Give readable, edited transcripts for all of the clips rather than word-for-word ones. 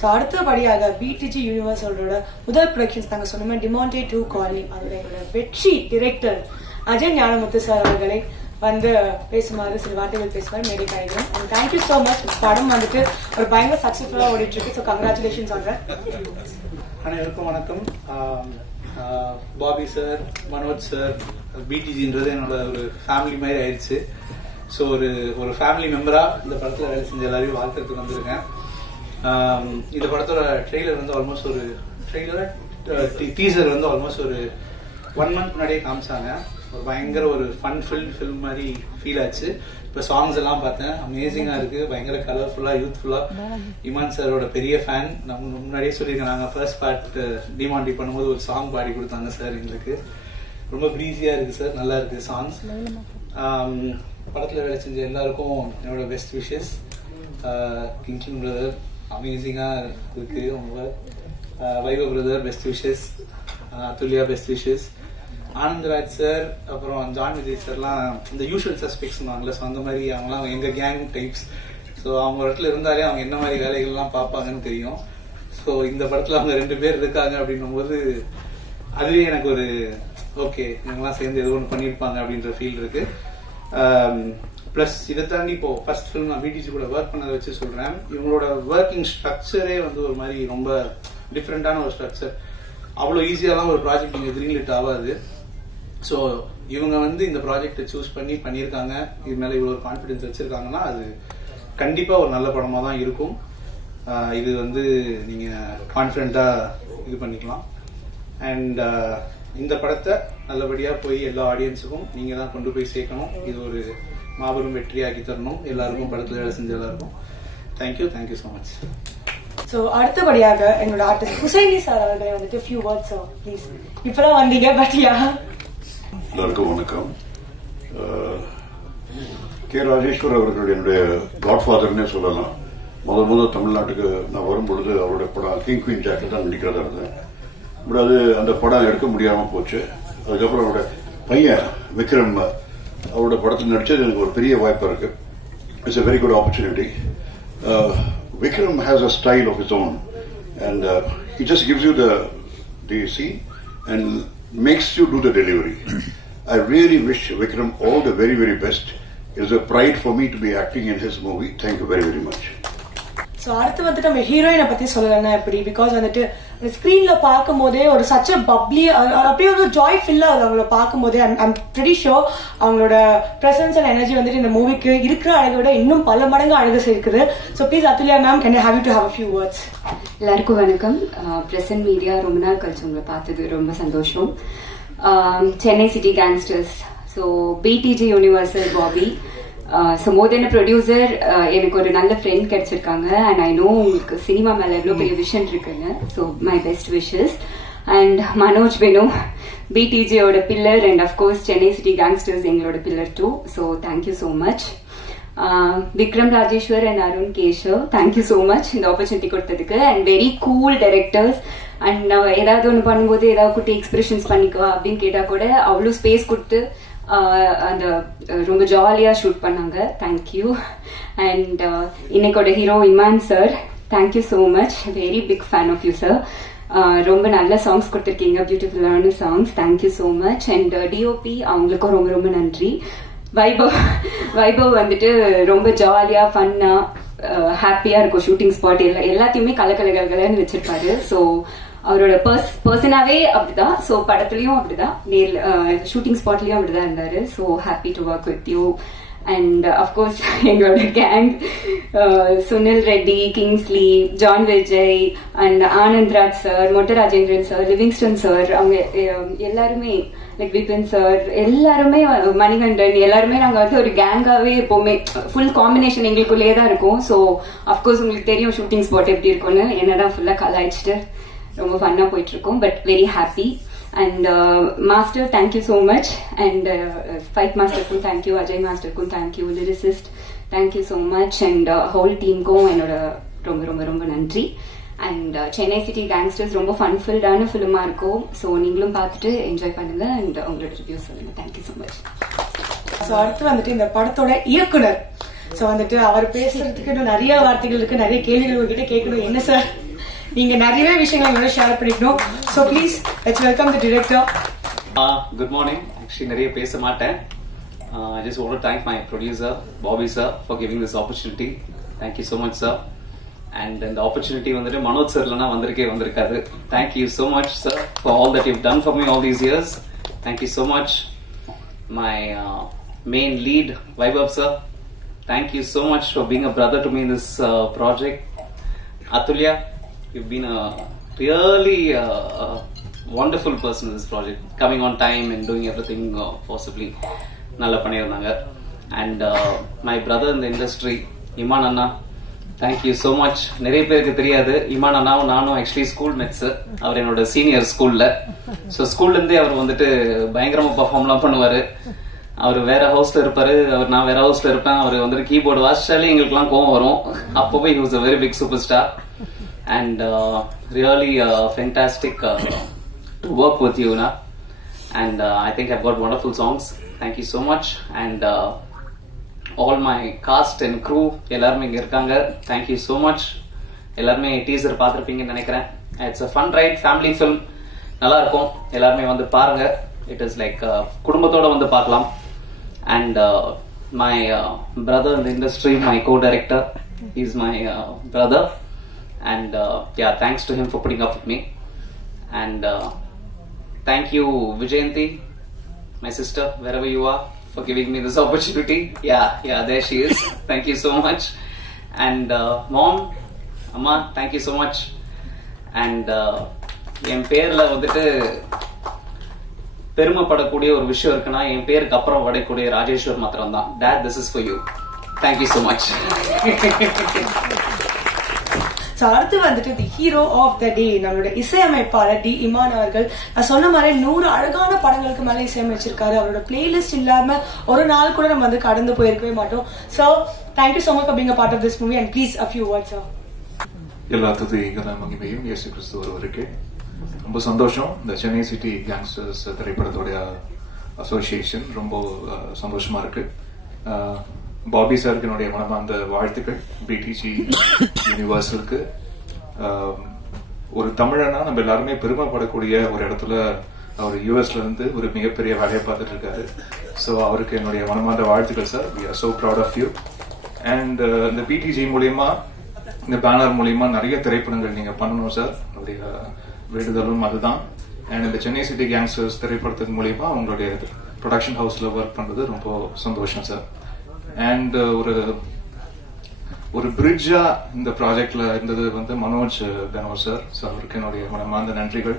So அடுத்தபடியாக PDG யூனிவர்ஸோட முதல் productions நாங்கள் சொன்னோமே டிமாண்டே 2 காலிங் அதோட எங்களோட வெற்றி டிரெக்டர் அஜய் ஞானமுத்து சார் அவர்களை வந்து பேசுமாறு சில வார்த்தைகள் பேசுவார் மேடை காய்கிறோம். And thank you so much. படம் வந்துட்டு ஒரு பயங்கர சக்சஸ்ஃபுல்லாக ஓடிட்டு இருக்கு. ஸோ கங்க்ராச்சுலேஷன் சொல்றேன். அனைவருக்கும் வணக்கம். பாபி சார், மனோஜ் சார், பிடிஜின்றது என்னோட ஒரு ஃபேமிலி மாதிரி ஆயிடுச்சு. ஸோ ஒரு ஃபேமிலி மெம்பரா இந்த படத்துல வேலை செஞ்ச எல்லாரையும் வாழ்த்துறதுக்கு வந்திருக்கேன். இந்த படத்தோட ட்ரெய்லர் வந்து ஆல்மோஸ்ட் ஒரு டீசர் வந்து ஆல்மோஸ்ட் ஒரு 1 month முன்னாடியே காமிச்சாங்க. ஒரு பயங்கர ஒரு ஃபன் ஃபில்ம் மாதிரி ஃபீல் ஆச்சு. இப்போ சாங்ஸ் எல்லாம் பார்த்தேன், அமேசிங்கா இருக்கு, பயங்கர கலர்ஃபுல்லா யூத்ஃபுல்லா. இமான் சாரோட பெரிய ஃபேன். நம்ம முன்னாடியே சொல்லியிருக்கேன், நாங்கள் ஃபர்ஸ்ட் பார்ட் டிமாண்டி பண்ணும்போது ஒரு சாங் பாடி கொடுத்தாங்க சார் எங்களுக்கு. ரொம்ப ப்ரீஸியா இருக்கு சார், நல்லா இருக்கு சாங்ஸ். படத்துல வேலை செஞ்ச எல்லாருக்கும் என்னோட பெஸ்ட் விஷஸ். கிங் பிரதர் அமேசிங்கா இருக்கு உங்க. Vaibhav brother best wishes. துல்லியா பெஸ்ட் விஷஸ். ஆனந்த்ராஜ் சார், அப்புறம் ஜான் விஜய் சார்லாம் இந்த யூஷுவல் சஸ்பெக்ட்ஸ் வாங்கல. ஸோ அந்த மாதிரி அவங்களாம் எங்க கேங் டைப்ஸ். ஸோ அவங்க இடத்துல இருந்தாலே அவங்க என்ன மாதிரி வேலைகள்லாம் பார்ப்பாங்கன்னு தெரியும். ஸோ இந்த படத்துல அவங்க 2 பேர் இருக்காங்க அப்படின்னும் போது அதுவே எனக்கு ஒரு ஓகே, இவங்கெல்லாம் சேர்ந்து ஏதோ ஒன்று பண்ணியிருப்பாங்க அப்படின்ற ஃபீல் இருக்கு. பிளஸ் இதை தாண்டி இப்போ ஃபர்ஸ்ட் ஃபிலிம் நான் பிடிஜி கூட ஒர்க் பண்ணதை வச்சு சொல்றேன். இவங்களோட ஒர்க்கிங் ஸ்ட்ரக்சரே வந்து ஒரு மாதிரி ரொம்ப டிஃப்ரெண்டான ஒரு ஸ்ட்ரக்சர். அவ்வளோ ஈஸியாலாம் ஒரு ப்ராஜெக்ட் நீங்க கிரீன்லிட் ஆகாது. ஸோ இவங்க வந்து இந்த ப்ராஜெக்டை சூஸ் பண்ணியிருக்காங்க, இது மேல இவ்வளோ கான்ஃபிடன்ஸ் வச்சிருக்காங்கன்னா அது கண்டிப்பா ஒரு நல்ல படமா தான் இருக்கும். இது வந்து நீங்க கான்ஃபிடண்டா இது பண்ணிக்கலாம். அண்ட் இந்த படத்தை நல்லபடியா போய் எல்லா ஆடியன்ஸுக்கும் நீங்க தான் கொண்டு போய் சேர்க்கணும். இது ஒரு மாபெரும் வெற்றியாக்கி தரணும் எல்லாருக்கும், படத்துல வேலை செஞ்ச எல்லாருக்கும். Thank you so much. ஸோ அடுத்தபடியாக எங்களோட ஆர்டிஸ்ட் ஹுசைனி சார் அவர்களை வந்துட்டு ஃபியூ வேர்ட்ஸ் ப்ளீஸ். இப்பதான் வந்தீங்க பட்டியா. எல்லாருக்கும் வணக்கம். கே ராஜேஸ்வர் அவர்கள் என்னுடைய காட்ஃபாதர்னே சொல்லலாம். முதல் தமிழ்நாட்டுக்கு நான் வரும்பொழுது அவருடைய படம் கிங் குயின் ஜாக்ல தான் நடிக்கிறதா இருந்தேன். பட் அது அந்த படம் எடுக்க முடியாம போச்சு. அதுக்கப்புறம் அவரோட பையன் விக்ரம் அவரோட படத்தில் நடிச்சது எனக்கு ஒரு பெரிய வாய்ப்பா இருக்கு. It's a very good opportunity. Vikram has a style of his own, and he just gives you the scene and makes you do the delivery. I really wish Vikram all the very, very best. It is a pride for me to be acting in his movie. Thank you very, very much. So அடுத்து வந்துட்டு நம்ம ஹீரோயினை பத்தி சொல்லலன்னா எப்படி? Because வந்துட்டு ஸ்கிரீன்ல பார்க்கும் போதே ஒரு சச்ச பப்ளி அப்படியே ஒரு ஜாய் ஃபில்லா ஆகுது அவங்கள பார்க்கும் போதே. ஐம் பிரிட்டி ஷோர் அவங்களோட பிரசன்ஸ் அண்ட் எனர்ஜி வந்துட்டு இந்த மூவிக்கு இருக்கிற அழகை விட இன்னும் பல மடங்கு அழகு சேர்க்குது. So please Athulya ma'am, can I have you to have a few words? எல்லாருக்கும் வணக்கம். பிரசன்ட் மீடியா ரொம்ப நாள் கழிச்சு உங்களை பார்த்தது ரொம்ப சந்தோஷம். Chennai city gangsters, so PTG Universal Bobby. So more then producer எனக்கு ஒரு நல்ல ஃப்ரெண்ட் கிடைச்சிருக்காங்க. அண்ட் ஐ நோ உங்களுக்கு சினிமா மேல எவ்வளோ பெரிய விஷன் இருக்குன்னு. So my best wishes. And Manoj Venu பிடிஜியோட pillar, and of course Chennai city gangsters எங்களோட pillar too. So thank you so much. Vikram Rajeshwar and Arun Keshav, thank you so much இந்த ஆப்பர்ச்சுனிட்டி கொடுத்ததுக்கு. And very cool directors. And ஏதாவது ஒன்று பண்ணும்போது ஏதாவது குட்டி எக்ஸ்பிரஷன்ஸ் பண்ணிக்கோ அப்படின்னு கேட்டா கூட அவ்வளோ ஸ்பேஸ் கொடுத்து அந்த ரொம்ப ஜாலியா ஷூட் பண்ணாங்க. தேங்க்யூ. அண்ட் இன்னைக்கோட hero Imman sir, thank you so much. Very big fan of you sir. ரொம்ப நல்ல சாங்ஸ் கொடுத்துருக்கீங்க, பியூட்டிஃபுல்லான songs. Thank you so much. And DOP அவங்களுக்கும் ரொம்ப ரொம்ப நன்றி. வைபவ் வந்துட்டு ரொம்ப ஜாலியா ஃபன்னா ஹாப்பியா இருக்கும் ஷூட்டிங் ஸ்பாட். எல்லாத்தையுமே கலகலகலன்னு வச்சிருப்பாரு. ஸோ அவரோட பர்சனாவே அப்படிதான். ஸோ படத்துலயும் அப்படிதான், ஷூட்டிங் ஸ்பாட்லயும் அப்படிதான் இருந்தாரு. So happy to work with you. And of course எங்களோட gang Sunil Reddy, Kingsley, John Vijay and Anandraj sir, Motta Rajendran sir, Livingston sir, அவங்க எல்லாருமே லைக் விபின் சார், எல்லாருமே மணிகண்டன், எல்லாருமே நாங்க வந்து ஒரு கேங்காவே எப்பவுமே ஃபுல் காம்பினேஷன் எங்களுக்குள்ளேயே தான் இருக்கும். ஸோ அஃப்கோர்ஸ் உங்களுக்கு தெரியும் ஷூட்டிங் ஸ்பாட் எப்படி இருக்கும்னு. என்னதான் ஃபுல்லா கலாய்ச்சிட்டு ரொம்ப ஃபன்னா போயிட்டு இருக்கோம். But very happy. And master, thank you so much. And fight மாஸ்டருக்கும் தேங்க்யூ, அஜய் மாஸ்டருக்கும் thank you, lyricist thank you so much. And whole டீமுக்கும் என்னோட ரொம்ப ரொம்ப ரொம்ப நன்றி. அண்ட் சென்னை சிட்டி கேங்ஸ்டர்ஸ் ரொம்ப ஃபன் ஃபில்டான ஃபிலிமா இருக்கும். ஸோ நீங்களும் பார்த்துட்டு என்ஜாய் பண்ணுங்க அண்ட் உங்களோட ரிவ்யூ சொல்லுங்க. Thank you so much. ஸோ அடுத்து வந்துட்டு இந்த படத்தோட இயக்குனர் சோ வந்துட்டு அவர் பேசுறதுக்கு இன்னும் நிறைய வார்த்தைகள் இருக்கு, நிறைய கேள்விகள் உங்ககிட்ட கேட்கணும். என்ன சார் நீங்க நிறைய விஷயங்கள் எங்களோட ஷேர் பண்ணிக்கணும். So please let's welcome the director. Good morning. Actually நிறைய பேச மாட்டேன். I just want to thank my producer Bobby sir for giving this opportunity. Thank you so much sir. And the opportunity வந்துட்டு Manoj sir லனா வந்திருக்காது. Thank you so much sir for all that you've done for me all these years. Thank you so much. My main lead Vaibhav sir, thank you so much for being a brother to me in this project. Atulya, you've been a really wonderful person in this project, coming on time and doing everything possibly நல்லா பண்ணியிருந்தாங்க. And my brother in the industry Imman Anna, thank you so much. நிறைய பேருக்கு தெரியாது, இமான் அண்ணாவும் நானும் actually school mates. அவர் என்னோட senior ஸ்கூல்ல. So ஸ்கூல்ல இருந்தே அவர் வந்துட்டு பயங்கரமா பர்ஃபார்ம்லாம் பண்ணுவாரு. அவர் வேற ஹவுஸ்ல இருப்பாரு, நான் வேற ஹவுஸ்ல இருப்பேன். அவர் வந்துட்டு கீபோர்டு வாசிச்சாலே எங்களுக்குலாம் கோவம் வரும். அப்பவே he was a very big superstar and really fantastic to work with you na. And I think I've got wonderful songs. Thank you so much. And all my cast and crew எல்லாரும் இங்க இருக்காங்க. Thank you so much. எல்லாரும் teaser பார்த்திருப்பீங்கன்னு நினைக்கிறேன். It's a fun ride, family film. நல்லா இருக்கும், எல்லாரும் வந்து பாருங்க. It is like குடும்பத்தோட வந்து பார்க்கலாம். And my brother in the industry, my co-director, he's my brother. And yeah, thanks to him for putting up with me. And thank you Vijayanti, my sister, wherever you are, for giving me this opportunity. Yeah, there she is. Thank you so much. And mom, amma, thank you so much. And என் பேர்ல வந்துட்டு பெருமைப்படக்கூடிய ஒரு விஷயம் இருக்குன்னா, என் பேருக்கு அப்புறம் வரக்கூடிய ராஜேஸ்வர் மாத்திரம் தான். Dad, this is for you. Thank you so much. அடுத்து வந்துட்டு தி ஹீரோ ஆஃப் த டே நம்மளோட இசையமைப்பாளர் டி இமான் அவர்கள். நான் சொன்ன மாதிரி 100 அழகான படங்களுக்கு மேல இசையமைச்சிருக்காரு. அவரோட பிளேலிஸ்ட் இல்லாம ஒரு நாள் கூட நம்ம வந்து கடந்து போயிருக்கவே மாட்டோம். So thank you so much for being a part of this movie and please a few words sir. எல்லா துதிகளும் மகிமையும் இயேசு கிறிஸ்து ஒருவருக்கே. ரொம்ப சந்தோஷம். இந்த சென்னை சிட்டி கேங்ஸ்டர்ஸ் திரைப்படத்தோடைய அசோசியேஷன் ரொம்ப சந்தோஷமா இருக்கு. பாபி சாருக்கு என்னுடைய மனமார்ந்த வாழ்த்துக்கள். பிடிஜி யூனிவர்சலுக்கு ஒரு தமிழனா நம்ம எல்லாருமே பெருமைப்படக்கூடிய ஒரு இடத்துல அவர் யூஎஸ்ல இருந்து ஒரு மிகப்பெரிய வேலையை பார்த்துட்டு இருக்காரு. ஸோ அவருக்கு என்னுடைய மனமார்ந்த வாழ்த்துக்கள் sir. We are so proud of you. And இந்த பிடிஜி மூலியமா, இந்த பேனர் மூலியமா நிறைய திரைப்படங்கள் நீங்க பண்ணணும் சார். அவருடைய வேண்டுதலும் அதுதான். அண்ட் இந்த சென்னை சிட்டி கேங்ஸ்டர்ஸ் திரைப்படத்தின் மூலியமா உங்களுடைய ப்ரொடக்ஷன் ஹவுஸ்ல ஒர்க் பண்றது ரொம்ப சந்தோஷம் சார். அண்ட் ஒரு பிரிட்ஜா இந்த ப்ராஜெக்ட்ல இருந்தது வந்து மனோஜ் பெனோ சார். ஸோ அவருக்கு என்னுடைய மனமார்ந்த நன்றிகள்.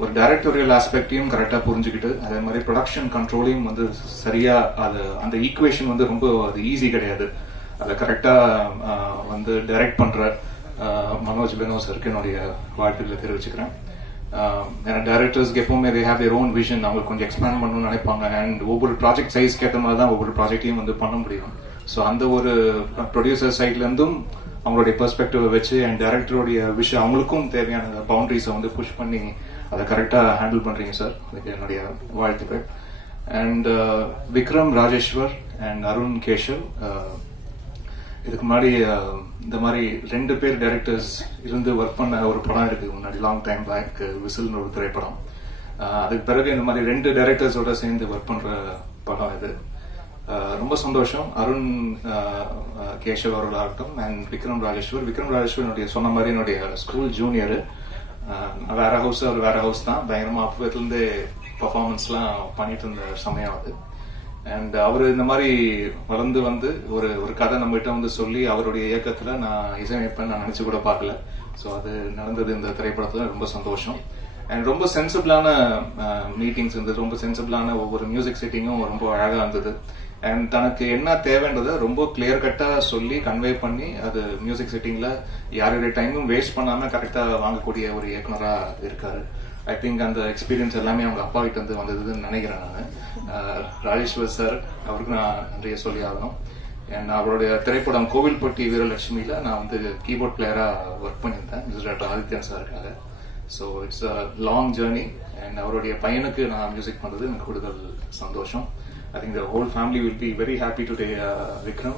ஒரு டைரக்டோரியல் ஆஸ்பெக்டையும் கரெக்டா புரிஞ்சுக்கிட்டு, அதே மாதிரி ப்ரொடக்ஷன் கண்ட்ரோலையும் வந்து சரியா, அது அந்த ஈக்குவேஷன் வந்து ரொம்ப அது ஈஸி கிடையாது. அதை கரெக்டா வந்து டைரக்ட் பண்ற மனோஜ் பெனோ சாருக்கு என்னுடைய வாழ்த்துக்களை தெரிவிச்சுக்கிறேன். ஏன்னா டைரக்டர்ஸ்க்கு எப்பவுமே they have their own vision. அவங்க கொஞ்சம் எக்ஸ்பேண்ட் பண்ணணும்னு நினைப்பாங்க. அண்ட் ஒவ்வொரு ப்ராஜெக்ட் சைஸ் கேட்ட மாதிரி தான் ஒவ்வொரு ப்ராஜெக்டையும் வந்து பண்ண முடியும். ஸோ அந்த ஒரு ப்ரொடியூசர் சைட்ல இருந்தும் அவங்களுடைய பெர்ஸ்பெக்டிவ் வச்சு அண்ட் டைரக்டருடைய விஷயம் அவங்களுக்கும் தேவையான பவுண்டரிஸை வந்து புஷ் பண்ணி அதை கரெக்டா ஹேண்டில் பண்றீங்க சார். அதுக்கு என்னுடைய வாழ்த்துக்கள். அண்ட் விக்ரம் ராஜேஸ்வர் அண்ட் அருண் கேஷவ், இதுக்கு முன்னாடி இந்த மாதிரி 2 பேர் டைரக்டர்ஸ் இருந்து ஒர்க் பண்ண ஒரு படம் இருக்கு முன்னாடி, லாங் டைம் பேக், விசில்னு ஒரு திரைப்படம். அதுக்கு பிறகு இந்த மாதிரி 2 டைரக்டர்ஸோட சேர்ந்து ஒர்க் பண்ற படம் இது. ரொம்ப சந்தோஷம். அருண் கேஷவ் அவர்களாகட்டும் அண்ட் விக்ரம் ராஜேஸ்வர் என்னுடைய சொன்ன மாதிரி என்னுடைய ஸ்கூல் ஜூனியர். வேற ஹவுஸ், அவர் வேற ஹவுஸ் தான். பயங்கரமா அப்பத்துல இருந்தே பர்ஃபார்மன்ஸ் எல்லாம் பண்ணிட்டு இருந்த சமயம் அது. அண்ட் அவரு இந்த மாதிரி வளர்ந்து வந்து ஒரு கதை நம்ம கிட்ட வந்து சொல்லி அவருடைய இயக்கத்துல நான் இசையமைப்பேன் நான் நினைச்சு கூட பார்க்கல. ஸோ அது நடந்தது இந்த திரைப்படத்துல. ரொம்ப சந்தோஷம். அண்ட் ரொம்ப சென்சிபிளான மீட்டிங்ஸ் இருந்தது. ரொம்ப சென்சிபிளான ஒவ்வொரு மியூசிக் செட்டிங்கும் ரொம்ப அழகா இருந்தது. அண்ட் தனக்கு என்ன தேவைன்றதை ரொம்ப கிளியர் கட்டா சொல்லி கன்வே பண்ணி அது மியூசிக் செட்டிங்ல யாருடைய டைமும் வேஸ்ட் பண்ணாம கரெக்டா வாங்கக்கூடிய ஒரு இயக்குனரா இருக்காரு. ஐ திங்க் அந்த எக்ஸ்பீரியன்ஸ் எல்லாமே அவங்க அப்பா கிட்ட இருந்து வந்ததுன்னு நினைக்கிறேன் நான். ராஜேஸ்வர் சார் அவருக்கு நான் நிறைய சொல்லி ஆகணும். அவருடைய திரைப்படம் கோவில்பட்டி வீரலட்சுமியில நான் வந்து கீபோர்ட் பிளேயரா ஒர்க் பண்ணியிருந்தேன் மிஸ்டர் ஆதித்யன் சாருக்காக. So it's a long journey. And அவருடைய பையனுக்கு நான் மியூசிக் பண்றது எனக்கு கூடுதல் சந்தோஷம். I think the whole family will be very happy today, Vikram.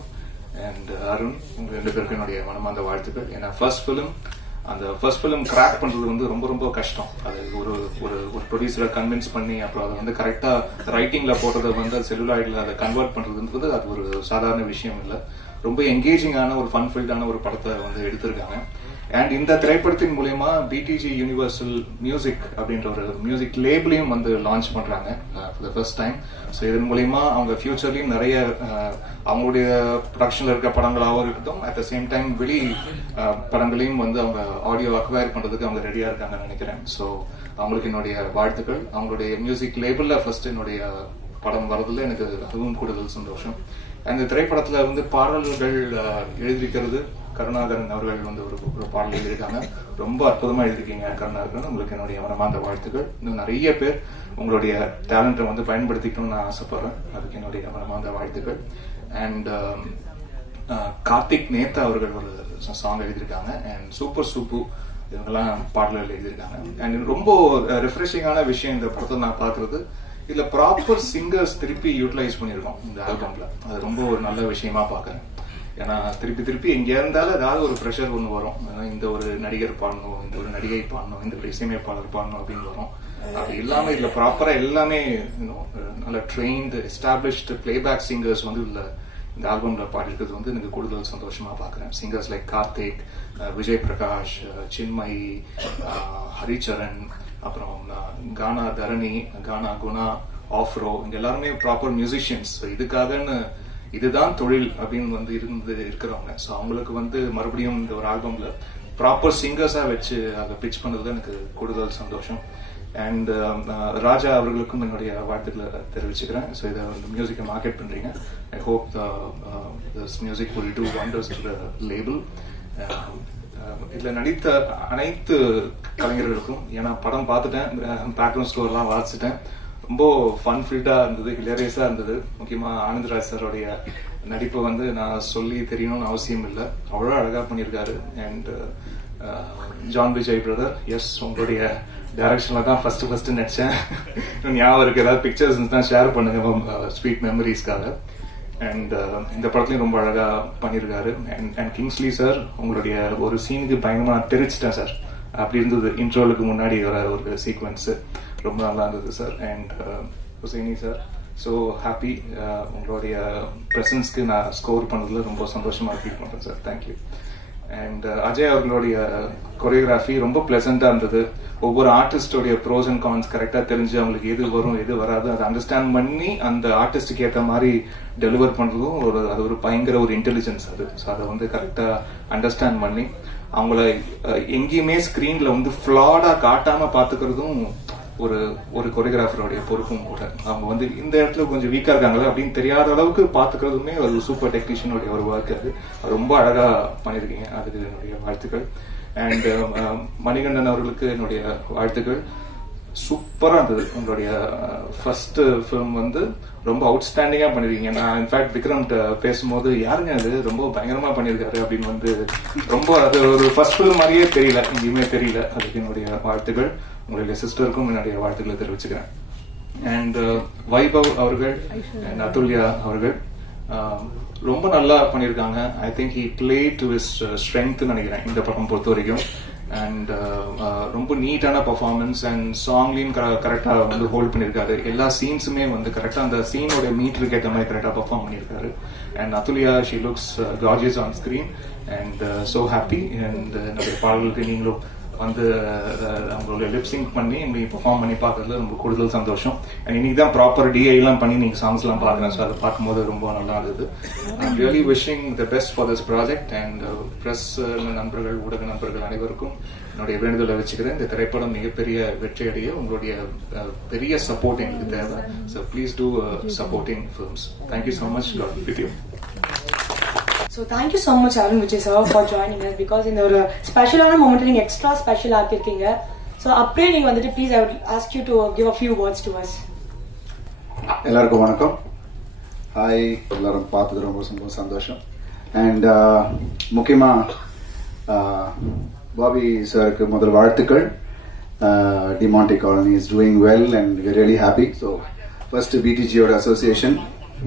And Arun, உங்க 2 பேருக்கும் என்னுடைய மனமார்ந்த வாழ்த்துக்கள். ஏன்னா ஃபர்ஸ்ட் ஃபிலிம் கிராக் பண்றது வந்து ரொம்ப ரொம்ப கஷ்டம். அது ஒரு ஒரு ஒரு ப்ரொடியூசரை கன்வின்ஸ் பண்ணி அப்புறம் அதை வந்து கரெக்டா ரைட்டிங்ல போடுறத வந்து செல்லுலாய்ட்ல அதை கன்வெர்ட் பண்றதுன்றது அது ஒரு சாதாரண விஷயம் இல்லை. ரொம்ப என்கேஜிங்கான ஒரு ஃபன் ஃபில்டான ஒரு படத்தை வந்து எடுத்திருக்காங்க. அண்ட் இந்த திரைப்படத்தின் மூலயமா பிடிஜி யூனிவர்சல் மியூசிக் அப்படின்ற ஒரு மியூசிக் லேபிளையும் வந்து லான்ச் பண்றாங்க for the first time. So இதன் மூலயமா அவங்க ஃபியூச்சர்லயும் நிறைய அவங்களுடைய ப்ரொடக்ஷன்ல இருக்க படங்களாகவும் இருக்கட்டும், அட் த சேம் டைம் வெளி படங்களையும் வந்து அவங்க ஆடியோ அக்வயர் பண்றதுக்கு அவங்க ரெடியா இருக்காங்கன்னு நினைக்கிறேன். ஸோ அவங்களுக்கு என்னுடைய வாழ்த்துக்கள். அவங்களுடைய மியூசிக் லேபிள்ல ஃபர்ஸ்ட் என்னுடைய படம் வரதுல எனக்கு அதுவும் கூடுதல் சந்தோஷம். அந்த திரைப்படத்துல வந்து பாடல்கள் எழுதியிருக்கிறது கருணாகரன் அவர்கள் வந்து ஒரு பாடல் எழுதியிருக்காங்க. ரொம்ப அற்புதமா எழுதிருக்கீங்க கருணாகரன், உங்களுக்கு என்னுடைய மனமார்ந்த வாழ்த்துக்கள். இன்னும் நிறைய பேர் உங்களுடைய டேலண்ட்டை வந்து பயன்படுத்திக்கணும்னு நான் ஆசைப்படுறேன். அதுக்கு என்னுடைய மனமார்ந்த வாழ்த்துக்கள். அண்ட் கார்த்திக் நேத்தா அவர்கள் ஒரு சாங் எழுதியிருக்காங்க. அண்ட் சூப்பர் சூப்பு இவங்கெல்லாம் பாடல்கள் எழுதியிருக்காங்க. அண்ட் ரொம்ப ரிஃப்ரெஷிங்கான விஷயம் இந்த படத்தை நான் பாக்குறது, இதுல ப்ராப்பர் சிங்கர்ஸ் திருப்பி யூட்டிலைஸ் பண்ணிருக்கோம் இந்த ஆல்பம்ல. அது ரொம்ப ஒரு நல்ல விஷயமா பாக்குறேன். ஏன்னா திருப்பி எங்க இருந்தாலும் ஏதாவது ஒரு ப்ரெஷர் ஒண்ணு வரும். இந்த ஒரு நடிகர் பாடணும், இந்த ஒரு நடிகை பாடணும், இந்த ஒரு இசையமைப்பாளர் பாடணும் அப்படின்னு வரும். அது இல்லாம இதுல ப்ராப்பரா எல்லாமே நல்ல ட்ரெயின்டு எஸ்டாப்ளிஷ்டு பிளேபேக் சிங்கர்ஸ் வந்து இந்த ஆல்பம்ல பாடிருக்கிறது வந்து எனக்கு கூடுதல் சந்தோஷமா பாக்குறேன். சிங்கர்ஸ் லைக் கார்த்திக், விஜய் பிரகாஷ், சின்மயி, ஹரிச்சரன், அப்புறம் கானா தரணி, கானா குணா, ஆஃப்ரோ, இங்க எல்லாருமே ப்ராப்பர் மியூசிஷியன்ஸ். இதுக்காகன்னு இதுதான் தொழில் அப்படின்னு வந்து இருக்கிறவங்க. ஸோ அவங்களுக்கு வந்து மறுபடியும் இந்த ஒரு ஆல்பம்ல ப்ராப்பர் சிங்கர்ஸா வச்சு அதை பிச் பண்ணதுல எனக்கு கூடுதல் சந்தோஷம். அண்ட் ராஜா அவர்களுக்கும் என்னுடைய வாழ்த்துக்களை தெரிவிச்சுக்கிறேன். ஸோ இதை வந்து மியூசிக்கை மார்க்கெட் பண்றீங்க. I hope this music will do wonders to the label. இதுல நடித்த அனைத்து கலைஞர்களுக்கும், ஏன்னா படம் பார்த்துட்டேன், பேக்ரவுண்ட் ஸ்டோர்லாம் வாசிச்சிட்டேன், ரொம்ப ஃபன் ஃபில்டா இருந்தது, ஹிலேரியஸா இருந்தது. முக்கியமா ஆனந்த்ராஜ் சாரோடைய நடிப்பை வந்து நான் சொல்லி தெரியணும்னு அவசியம் இல்லை, அவ்வளோ அழகா பண்ணியிருக்காரு. And John Vijay brother, yes உங்களுடைய டைரக்ஷன்ல தான் ஃபர்ஸ்ட் நடிச்சேன். ஞாபகம் இருக்கு, ஏதாவது பிக்சர்ஸ் தான் ஷேர் பண்ணுங்க ஸ்வீட் மெமரிஸ்க்காக. அண்ட் இந்த படத்துலயும் ரொம்ப அழகா பண்ணிருக்காரு. அண்ட் கிங்ஸ்லி சார், உங்களுடைய ஒரு சீனுக்கு பயங்கரமா தெரிச்சிட்டேன் சார். அப்படி இருந்தது இன்ட்ரோலுக்கு முன்னாடி வர ஒரு சீக்வன்ஸ், ரொம்ப நல்லா இருந்தது sir. And Husaini sir, so happy உங்களுடைய பிரசன்ஸ்க்கு நான் ஸ்கோர் பண்ணதுல ரொம்ப சந்தோஷமா ஃபீல் பண்றேன் சார். தேங்க்யூ. அண்ட் அஜய் அவர்களுடைய கொரியோகிராஃபி ரொம்ப பிளசண்டா இருந்தது. ஒவ்வொரு ஆர்டிஸ்டோடைய ப்ரோஸ் அண்ட் கான்ஸ் கரெக்டா தெரிஞ்சு அவங்களுக்கு எது வரும் எது வராது அதை அண்டர்ஸ்டாண்ட் பண்ணி அந்த ஆர்டிஸ்டுக்கு ஏற்ற மாதிரி டெலிவர் பண்றதும் அது ஒரு பயங்கர ஒரு இன்டெலிஜென்ஸ் அது. ஸோ அதை வந்து கரெக்டா அண்டர்ஸ்டாண்ட் பண்ணி அவங்கள எங்கேயுமே ஸ்கிரீன்ல வந்து ஃபிளாடா காட்டாம பாத்துக்கிறதும் ஒரு கொரியோகிராஃபருடைய பொறுப்பும் கூட. அவங்க வந்து இந்த இடத்துல கொஞ்சம் வீக்கா இருக்காங்களா அப்படின்னு தெரியாத அளவுக்கு பாத்துக்கிறதுமே ஒரு சூப்பர் டெக்னீஷியனுடைய ஒரு ஒர்க். அது ரொம்ப அழகா பண்ணிருக்கீங்க, அதுக்கு என்னுடைய வாழ்த்துக்கள். அண்ட் மணிகண்டன் அவர்களுக்கு என்னுடைய வாழ்த்துக்கள். சூப்பரா இருந்தது உங்களுடைய ஃபர்ஸ்ட் ஃபிலிம் வந்து ரொம்ப அவுட்ஸ்டாண்டிங்கா பண்ணிருக்கீங்க. நான் இன்ஃபேக்ட் விக்ரம் பேசும்போது யாருங்க அது ரொம்ப பயங்கரமா பண்ணிருக்காரு அப்படின்னு வந்து ரொம்ப அது ஒரு ஃபர்ஸ்ட் ஃபிலிம் மாதிரியே தெரியல, எங்கேயுமே தெரியல. அதுக்கு என்னுடைய வாழ்த்துக்கள். உங்களுடைய சிஸ்டருக்கும் என்னுடைய வாழ்த்துக்களை தெரிவிச்சுக்கிறேன். அண்ட் வைபவ் அவர்கள் அண்ட் அதுல்யா அவர்கள் ரொம்ப நல்லா பண்ணிருக்காங்க. I think he play to his strength நினைக்கிறேன் இந்த படம் பொறுத்த வரைக்கும். அண்ட் ரொம்ப நீட்டான பர்ஃபார்மன்ஸ் அண்ட் சாங்லயும் கரெக்டா வந்து ஹோல்ட் பண்ணிருக்காரு. எல்லா சீன்ஸுமே வந்து கரெக்டா அந்த சீனோட மீட்டருக்கு ஏற்ற மாதிரி கரெக்டா பர்ஃபார்ம் பண்ணிருக்காரு. And Athulya, she looks gorgeous on screen and so happy. And நம்முடைய பாடல்களுக்கு நீங்களும் வந்து அவங்களுடைய லிப்சிங் பண்ணி நீங்க பெர்ஃபார்ம் பண்ணி பார்க்கறதுல ரொம்ப கூடுதல் சந்தோஷம். இன்னைக்கு தான் ப்ராப்பர் டிஐ எல்லாம் பண்ணி நீங்க சாங்ஸ் எல்லாம் பாக்குறேன். ஸோ அதை பார்க்கும்போது ரொம்ப நல்லா இருந்தது. I'm really wishing the best for this project. And press நண்பர்கள், ஊடக நண்பர்கள் அனைவருக்கும் என்னுடைய வேண்டுதலை வச்சுக்கிறேன். இந்த திரைப்படம் மிகப்பெரிய வெற்றி அடைய உங்களுடைய பெரிய சப்போர்ட் எங்களுக்கு தேவை. So please do supporting films. Thank you so much. God with you. So thank you so much Arun Vijay sir for joining us, because in ஒரு ஸ்பெஷலான மொமெண்ட் நீங்க எக்ஸ்ட்ரா ஸ்பெஷல் ஆக்கிருக்கீங்க. So அப்படியே நீங்க வந்துட்டு please I would ask you to give a few words to us. எல்லாருக்கும் வணக்கம். Hi, எல்லாரும் பார்த்தது ரொம்ப சந்தோஷம். அண்ட் முக்கியமா பாபி சாருக்கு முதல் வாழ்த்துக்கள். Demonte colony is doing well and we are really happy. So first பிடிஜியோட அசோசியேஷன்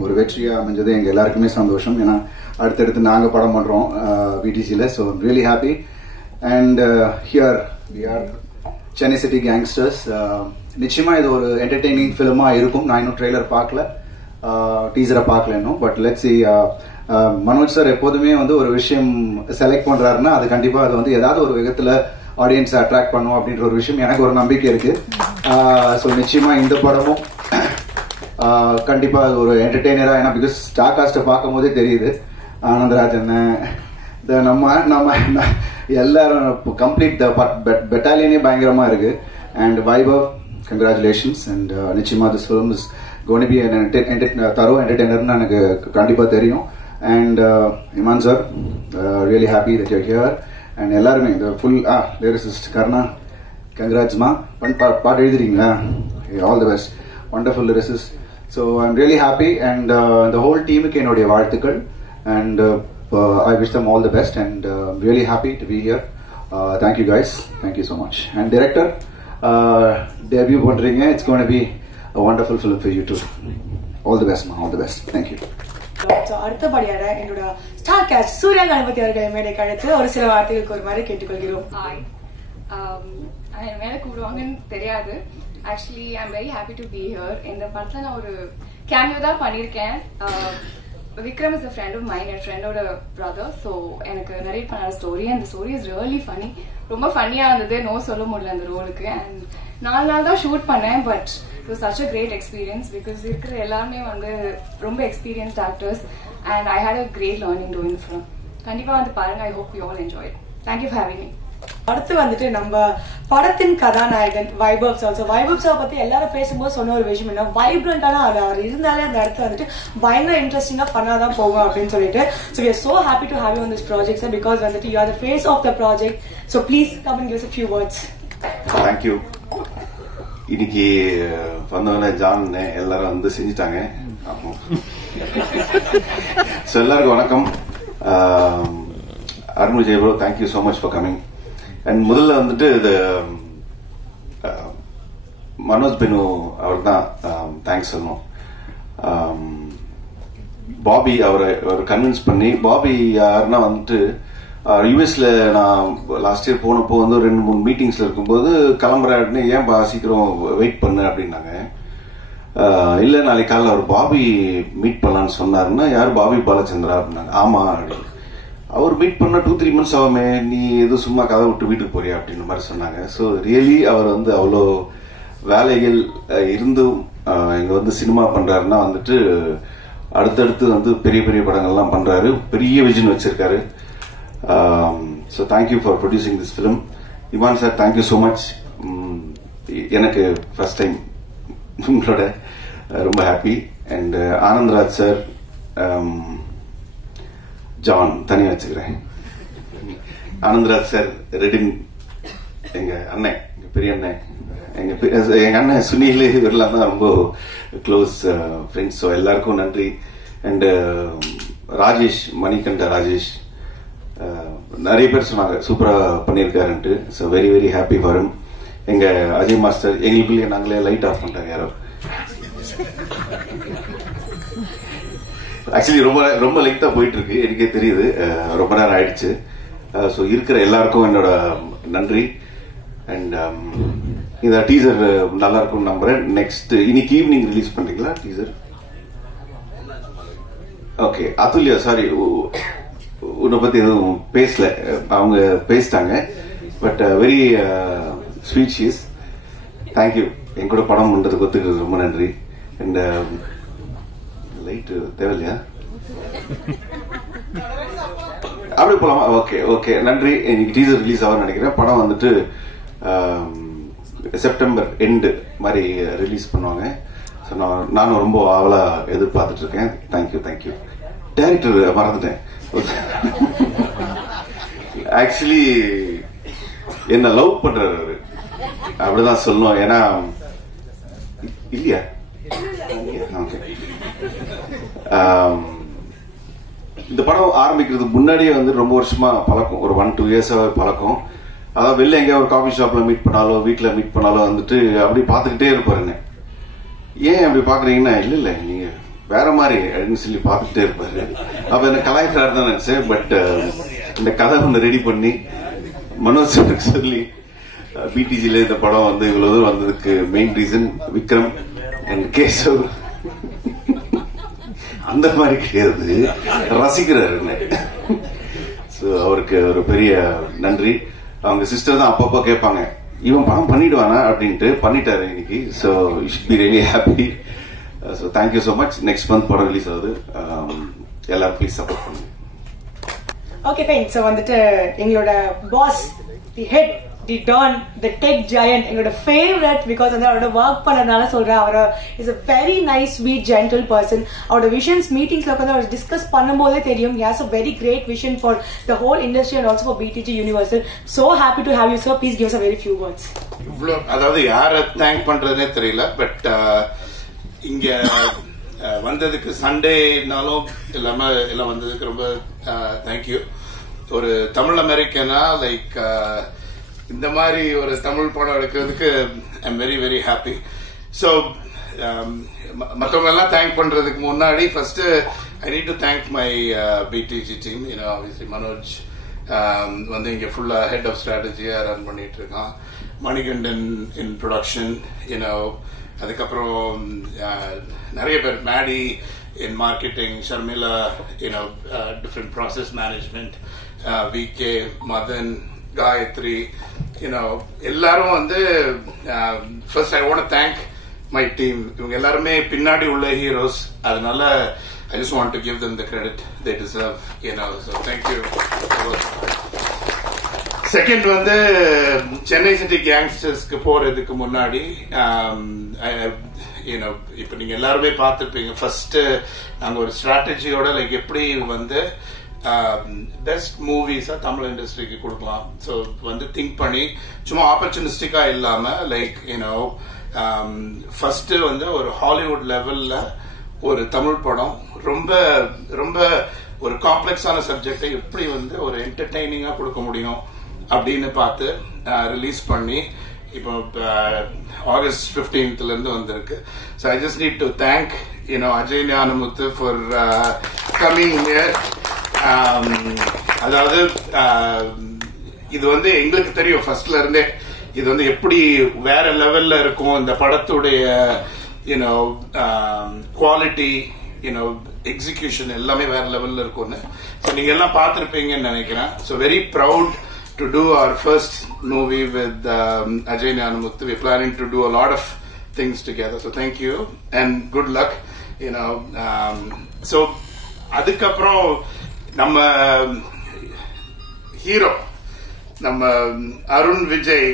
ஒரு வெற்றியா அமைஞ்சது எங்க எல்லாருக்குமே சந்தோஷம். ஏன்னா அடுத்தடுத்து நாங்க படம் பண்றோம் விடிசில. So really happy. And here we are Chennai city gangsters. நிச்சயமா இது ஒரு என்டர்டெய்னிங் பிலிமா இருக்கும். நான் இன்னும் ட்ரெய்லர் பார்க்கல, டீசரை பார்க்கல இன்னும். But let's see. Manoj sir எப்போதுமே வந்து ஒரு விஷயம் செலக்ட் பண்றாருன்னா அது கண்டிப்பா அது வந்து ஏதாவது ஒரு விதத்துல ஆடியன்ஸ் அட்ராக்ட் பண்ணும் அப்படின்ற ஒரு விஷயம் எனக்கு ஒரு நம்பிக்கை இருக்கு. ஸோ நிச்சயமா இந்த படமும் கண்டிப்பா ஒரு என்டர்டெய்னரா, ஏன்னா பிகாஸ் ஸ்டார் காஸ்ட பார்க்கும் போதே தெரியுது. ஆனந்தராஜ் என்ன நம்ம எல்லாரும் கம்ப்ளீட் பெட்டாலியனே பயங்கரமா இருக்கு. And Vaibhav, congratulations. அண்ட் நிச்சயமா this film is going to be thorough என்டர்டெய்னர்னு எனக்கு கண்டிப்பா தெரியும். And Imman sir, really happy that you here. And எல்லாருமே இந்த ஃபுல் லிரிசிஸ்ட் கர்ணா, கங்க்ராட்ஸ்மா. பாட்டு எழுதுறீங்களா? All the best, wonderful lyricist. So I am really happy. And இந்த ஹோல் டீமுக்கு என்னுடைய வாழ்த்துக்கள். And I wish them all the best, and really happy to be here. Thank you guys. Thank you so much. And director, debut பண்றீங்க. It's going to be a wonderful film for you too. All the best, ma. All the best. Thank you. அடுத்தபடியாக என்னோட star caste Surya Ganapathi அவர்களை மேடை கழித்து ஒரு சில வார்த்தைகளுக்கு ஒரு மாதிரி கேட்டுக்கொள்கிறோம். மேல கூடுவாங்கன்னு தெரியாது. Actually I am very happy to be here. இந்த படத்துல நான் ஒரு கேமியோ தான் பண்ணிருக்கேன். Vikram is a friend of mine, a friend of a brother. So எனக்கு நரேட் பண்ண story, and the story is really funny. ரொம்ப ஃபன்னியா இருந்தது. நோ சொல்ல முடியல அந்த ரோலுக்கு. அண்ட் 4 நாள் தான் ஷூட் பண்ணேன். But it was such a great experience because இருக்கிற எல்லாருமே வந்து ரொம்ப experienced actors. and I had a great learning doing the film. கண்டிப்பா வந்து பாருங்க. I hope you all enjoy it. Thank you for having me. அடுத்து வந்துட்டு நம்ம படத்தின் கதாநாயகன் வைபவ் சார். வைபவ் சார் பத்தி எல்லாரும் பேசும்போது சொன்ன ஒரு விஷயம் என்ன, வைப்ரண்டான அவர் இருந்தாலே அந்த இடத்துல வந்துட்டு பயங்கர இன்ட்ரெஸ்டிங்கா பண்ணாதான் போகும் அப்படின்னு சொல்லிட்டு. So we are so happy to have you on this project sir, because வந்துட்டு you are the face of the project. So please come and give us a few words. Thank you. இன்னைக்கு வந்தவன John எல்லாரும் வந்து செஞ்சுட்டாங்க. So எல்லாருக்கும் வணக்கம். Arun Vijay bro, thank you so much for coming. And முதல்ல வந்துட்டு இது மனோஜ் பெனு அவர் தான் தேங்க்ஸ் சொல்லணும். பாபி அவரை கன்வின்ஸ் பண்ணி, பாபி யாருன்னா வந்துட்டு யூஎஸ்ல நான் லாஸ்ட் இயர் போனப்போ வந்து 2-3 மீட்டிங்ஸ்ல இருக்கும்போது கிளம்புறாருன்னு, ஏன் சீக்கிரம் வெயிட் பண்ணு அப்படின்னாங்க. இல்ல நாளைக்கு காலையில் அவர் பாபி மீட் பண்ணலான்னு சொன்னாருன்னா, யார் பாபி பாலச்சந்திரா அப்படின்னாங்க. ஆமா அப்படின்னு. அவர் மீட் பண்ண 2-3 months ஆகுமே, நீ எதுவும் சும்மா கதை விட்டு வீட்டுக்கு போறியா அப்படின்னு மாதிரி சொன்னாங்க. ஸோ ரியலி அவர் வந்து அவ்வளோ வேலைகள் இருந்தும் இங்க வந்து சினிமா பண்றாருன்னா வந்துட்டு அடுத்தடுத்து வந்து பெரிய பெரிய படங்கள்லாம் பண்றாரு. பெரிய விஷன் வச்சிருக்காரு. So thank you for producing this film. Imman sir, thank you so much. எனக்கு ஃபர்ஸ்ட் டைம் உங்களோட ரொம்ப happy. And Anandaraj sir, John தனியா வச்சுக்கிறேன். ஆனந்தராஜ் சார், ரெடின் எங்க அண்ணன், எங்க பெரிய அண்ணன், எங்க அண்ணன் சுனில், இவரெல்லாம் தான் ரொம்ப க்ளோஸ் ஃப்ரெண்ட்ஸ். ஸோ எல்லாருக்கும் நன்றி. அண்ட் ராஜேஷ், மணிகண்ட ராஜேஷ், நிறைய பேர் சொன்னாங்க சூப்பரா பண்ணியிருக்காருன்ட்டு. So very very happy for him. எங்க அஜய் மாஸ்டர், எங்களுக்குள்ளேயே நாங்களே லைட் ஆஃப் பண்ணிட்டாங்க யாரோ. ஆக்சுவலி ரொம்ப ரொம்ப லெங்தா போயிட்டு இருக்கு, எனக்கே தெரியுது. ரொம்ப நேரம் ஆயிடுச்சு. ஸோ இருக்கிற எல்லாருக்கும் என்னோட நன்றி. அண்ட் இந்த டீசர் நல்லா இருக்கும் நம்புறேன். நெக்ஸ்ட் இன்னைக்கு ஈவினிங் ரிலீஸ் பண்றீங்களா டீசர்? ஓகே. அதுல்யா, சாரி, உன்னை பத்தி எதுவும் பேசல, அவங்க பேசிட்டாங்க. But very sweet she's. Thank you. என் கூட படம் பண்றதுக்கு ஒத்துக்கிறது ரொம்ப நன்றி. அண்ட் லைட் தேவையில்லையா? அப்படி போலாமா? ஓகே ஓகே, நன்றி. இன்னைக்கு டீசர் ரிலீஸ் ஆகும் நினைக்கிறேன். படம் வந்துட்டு செப்டம்பர் எண்டு மாதிரி ரிலீஸ் பண்ணுவாங்க. ஸோ நானும் ரொம்ப ஆவலா எதிர்பார்த்துட்டு இருக்கேன். Thank you thank you. டைரக்டர் மறந்துட்டேன். ஆக்சுவலி என்ன லவ் பண்றாரு, அப்படிதான் சொல்லணும். ஏன்னா இல்லையா? ஓகே. இந்த படம் ஆரம்பிக்கிறதுக்கு முன்னாடியே வந்து ரொம்ப வருஷமா பழக்கம், ஒரு 1-2 years பழக்கம். அதாவது வெளில எங்க ஒரு காஃபி ஷாப்ல மீட் பண்ணாலோ வீட்டுல மீட் பண்ணாலோ வந்துட்டு அப்படி பாத்துக்கிட்டே இருப்பாரு. என்ன ஏன் அப்படி பாக்குறீங்கன்னா, இல்ல இல்ல நீங்க வேற மாதிரி அப்படின்னு சொல்லி பார்த்துட்டே இருப்பாரு. அப்ப என்ன கலாய்க்கிறாரு தான் நினைச்சேன். பட் இந்த கதை ஒன்று ரெடி பண்ணி மனோஜ் சாருக்கு சொல்லி பிடிஜில இந்த படம் வந்து இவ்வளவு தூரம் வந்ததுக்கு main reason Vikram and Keshav. அந்த மாதிரி கிடையாது, ரசிக்கிறாரு. ஸோ அவருக்கு ஒரு பெரிய நன்றி. அவங்க சிஸ்டர் தான் அப்பப்போ கேட்பாங்க, இவன் படம் பண்ணிடுவானா அப்படின்ட்டு. பண்ணிட்டாரு இன்னைக்கு. So you should be really happy. So thank you so much. Next month படம் ரிலீஸ் ஆகுது. எல்லாரும் ப்ளீஸ் சப்போர்ட் பண்ணுங்க. Okay fine. ஸோ வந்துட்டு எங்களோட boss, the head, the don, the tech giant, எங்களோட ஃபேவரட். பிகாஸ் வந்து அவரோட ஒர்க் பண்ணதுனால சொல்றேன். அவர் is a very nice, sweet, gentle person. அவரோட விஷன்ஸ் மீட்டிங்ஸ்ல வந்து அவர் டிஸ்கஸ் பண்ணும்போதே தெரியும். He has a very great vision for the whole industry and also for BTG Universal. So happy to have you sir. Please give us a very few words. இவ்வளோ, அதாவது யாரை thank பண்றதுனே தெரியல. பட் இங்க வந்ததுக்கு சண்டேனாலும் இல்லாம எல்லாம் வந்ததுக்கு ரொம்ப தேங்க்யூ. ஒரு தமிழ் அமெரிக்கனா லைக் இந்த மாதிரி ஒரு தமிழ் படம் எடுக்கிறதுக்கு I am very very happy. So மற்றவங்க எல்லாம் தேங்க் பண்றதுக்கு முன்னாடி first I need to thank my PDG team. Obviously Manoj வந்து இங்க ஃபுல்லா ஹெட் ஆஃப் ஸ்ட்ராட்டஜியா ரன் பண்ணிட்டு இருக்கான். மணிகண்டன் இன் ப்ரொடக்ஷன், அதுக்கப்புறம் நிறைய பேர், Maddy in marketing, Sharmila different process management, VK, Madhan, Gayathri, எல்லாரும் வந்து first I want to thank my team. இவங்க எல்லாருமே பின்னாடி உள்ள ஹீரோஸ். அதனால I just want to give them the credit they deserve. So thank you. Second வந்து சென்னை சிட்டி கேங்ஸ்டர்ஸ்க்கு போறதுக்கு முன்னாடி இப்ப நீங்க எல்லாருமே பார்த்திருப்பீங்க. ஃபர்ஸ்ட் நாங்க ஒரு ஸ்ட்ராட்டஜியோட லைக் எப்படி வந்து பெஸ்ட் மூவிஸா தமிழ் இண்டஸ்ட்ரிக்கு கொடுக்கலாம். ஸோ வந்து திங்க் பண்ணி சும்மா ஆப்பர்ச்சுனிஸ்டிக்கா இல்லாம லைக் ஃபர்ஸ்ட் வந்து ஒரு ஹாலிவுட் லெவல்ல ஒரு தமிழ் படம் ரொம்ப ரொம்ப ஒரு காம்ப்ளெக்ஸான சப்ஜெக்டை எப்படி வந்து ஒரு என்டர்டெய்னிங்கா கொடுக்க முடியும் அப்படின்னு பார்த்து ரிலீஸ் பண்ணி இப்போ ஆகஸ்ட் 15th இருந்து வந்திருக்கு. So I just need to thank Ajay Gnanamuthu for coming here. அதாவது இது வந்து எங்களுக்கு தெரியும் ஃபர்ஸ்ட்ல இருந்தே இது வந்து எப்படி வேற லெவல்ல இருக்கும் இந்த படத்துடைய குவாலிட்டி, எக்ஸிகியூஷன் எல்லாமே வேற லெவல்ல இருக்கும்னு. ஸோ நீங்க எல்லாம் பார்த்திருப்பீங்கன்னு நினைக்கிறேன். So very proud to do our first movie with Ajay Nyanamuthu. We're planning to do a lot of things together. So thank you and good luck. So adukaprom நம்ம hero நம்ம அருண் விஜய்.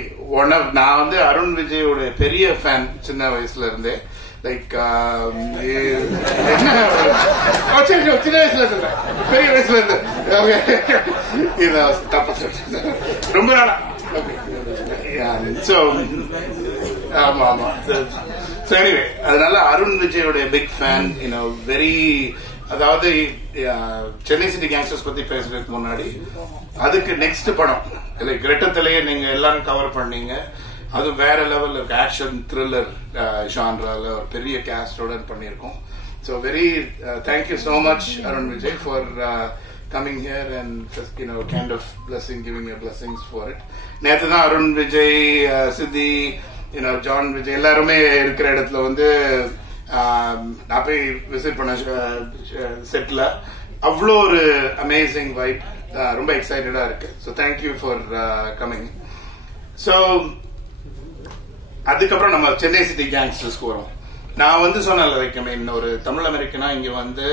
நான் வந்து அருண் விஜயோட பெரிய ஃபேன் சின்ன வயசுல இருந்தே. லைக் சின்ன வயசுல சொல்றேன், பெரிய வயசுல இருந்து ரொம்ப நாளா. ஆமா ஆமா. எனிவே அதனால அருண் விஜயோட பிக் ஃபேன். வெரி, அதாவது சென்னை சிட்டி கேங்ஸ்டர்ஸ் பத்தி பேசுறதுக்கு முன்னாடி அதுக்கு நெக்ஸ்ட் படம் லைக் ரெட்டத்திலேயே நீங்க எல்லாரும் கவர் பண்ணீங்க. அது வேற லெவல் இருக்கு. ஆக்ஷன் த்ரில்லர் ஜான்ரால ஒரு பெரிய கேஸ்டோட பண்ணியிருக்கோம். So very thank you so much Arun Vijay for coming here and kind of giving me blessings for it. நேத்து தான் அருண் விஜய், சித்தி, ஜான் விஜய் எல்லாருமே இருக்கிற இடத்துல வந்து நான் போய் விசிட் பண்ண செட்ல. அவ்வளோ ஒரு அமேசிங் வைப். ரொம்ப எக்ஸைட்டடா இருக்கு. So thank you for coming. So அதுக்கப்புறம் நம்ம சென்னை சிட்டி கேங்ஸ்டர்ஸ்க்கு வரும். நான் வந்து சொன்னேன் லைக் ஒரு தமிழ் அமெரிக்கனா இங்க வந்து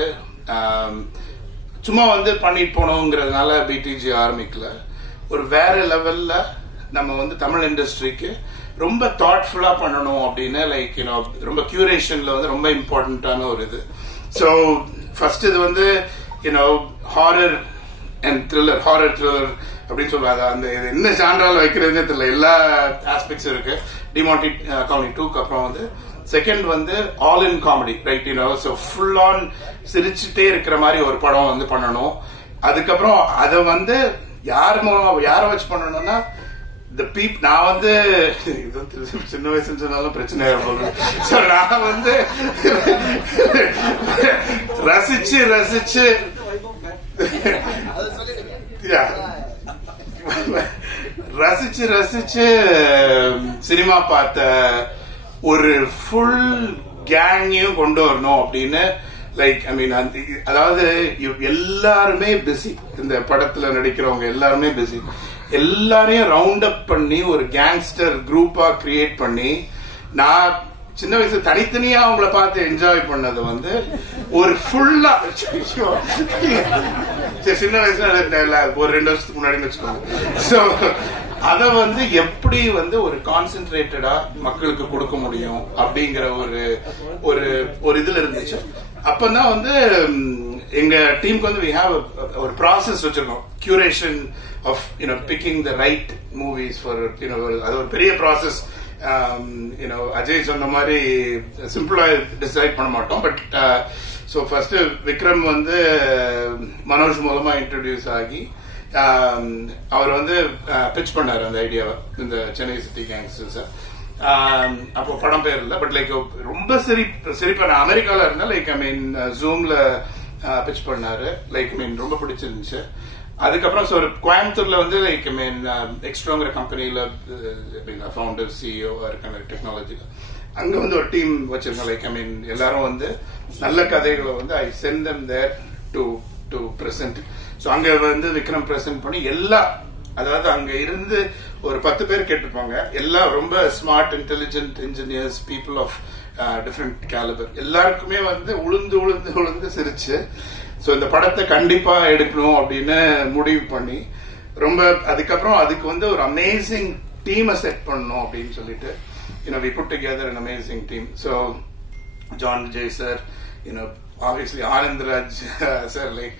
சும்மா வந்து பண்ணிட்டு போனோங்கிறதுனால பிடிஜி ஆரம்பிக்கல. ஒரு வேற லெவல்ல நம்ம வந்து தமிழ் இண்டஸ்ட்ரிக்கு ரொம்ப தாட்ஃபுல்லா பண்ணணும் அப்படின்னு லைக் ரொம்ப கியூரேஷன்ல வந்து ரொம்ப இம்பார்ட்டன்டான ஒரு இது. ஸோ ஃபர்ஸ்ட் இது வந்து horror and thriller, horror thriller அப்படின்னு சொல்லுவாங்க. அந்த என்ன ஜான்ரால வைக்கிறதுனே தெரியல. எல்லா ஆஸ்பெக்ட்ஸ் இருக்கு. டிமாண்டி காலனி 2க்கு அப்புறம் வந்து செகண்ட் வந்து all in comedy, right? So full on சிரிச்சுட்டே இருக்கிற மாதிரி ஒரு படம் வந்து பண்ணணும். அதுக்கப்புறம் அதை வந்து யாரை வச்சு பண்ணணும்னா நான் வந்து சின்ன வயசுன்னு சொன்னாலும் பிரச்சனை. நான் வந்து ரசிச்சு ரசிச்சு ரசிச்சு ரசிச்சு சினிமா பார்த்த ஒரு ஃபுல் கேங்கையும் கொண்டு வரணும் அப்படின்னு லைக் ஐ மீன் அதாவது எல்லாருமே பிஸி, இந்த படத்துல நடிக்கிறவங்க எல்லாருமே பிஸி, எல்லாரையும் ரவுண்ட் அப் பண்ணி ஒரு கேங்ஸ்டர் குரூப்பா கிரியேட் பண்ணி நான் சின்ன வயசுல தனித்தனியா அவங்கள பார்த்து என்ஜாய் பண்ணது வந்து ஒரு ஃபுல்லா சின்ன வயசுல ஒரு 2 வருஷத்துக்கு முன்னாடி வச்சுக்கோங்க. அத வந்து எப்படி வந்து ஒரு கான்சென்ட்ரேட்டடா மக்களுக்கு கொடுக்க முடியும் அப்படிங்கிற ஒரு இதுல இருந்துச்சு. அப்பதான் வந்து எங்க டீமுக்கு வந்து we have ஒரு ப்ராசஸ் வச்சிருக்கோம், curation of picking the right movies for அது ஒரு பெரிய ப்ராசஸ். அஜய் சொன்ன மாதிரி சிம்பிளா டிசைட் பண்ண மாட்டோம். பட் ஸோ ஃபர்ஸ்ட் விக்ரம் வந்து மனோஜ் மூலமா இன்ட்ரோடியூஸ் ஆகி அவர் வந்து பிச் பண்ணாரு அந்த ஐடியாவை, இந்த சென்னை சிட்டி கேங்ஸ்டர்ஸ். அப்போ படம் பேர் இல்லை, பட் லைக் ரொம்ப சிரிப்பா நான் அமெரிக்கால இருந்தா லைக் ஐ மீன் ஜூம்ல பிச் பண்ணாரு. லைக் ஐ மீன் ரொம்ப பிடிச்சிருந்துச்சு. அதுக்கப்புறம் ஒரு கோயம்புத்தூர்ல வந்து லைக் ஐ மீன் எக்ஸ்ட்ராங்கிற கம்பெனில ஃபவுண்டர் சிஇஓ இருக்காங்க டெக்னாலஜில. அங்க வந்து ஒரு டீம் வச்சிருக்கோம். லைக் ஐ மீன் எல்லாரும் வந்து நல்ல கதைகளை வந்து I sent them there to present. So அங்க வந்து விக்ரம் பிரசன்ட் பண்ணி அதாவது அங்க இருந்து ஒரு 10 பேர் கேட்டிருப்பாங்க. எல்லாம் ரொம்ப smart intelligent engineers, people of different calibre. எல்லாருக்குமே வந்து உளுந்து உளுந்து உளுந்து சிரிச்சு ஸோ இந்த படத்தை கண்டிப்பா எடுக்கணும் அப்படின்னு முடிவு பண்ணி ரொம்ப அதுக்கப்புறம் அதுக்கு வந்து ஒரு அமேசிங் டீமை செட் பண்ணணும் அப்படின்னு சொல்லிட்டு we put together an amazing team. So John Vijay sir, obviously Anandraj sir, like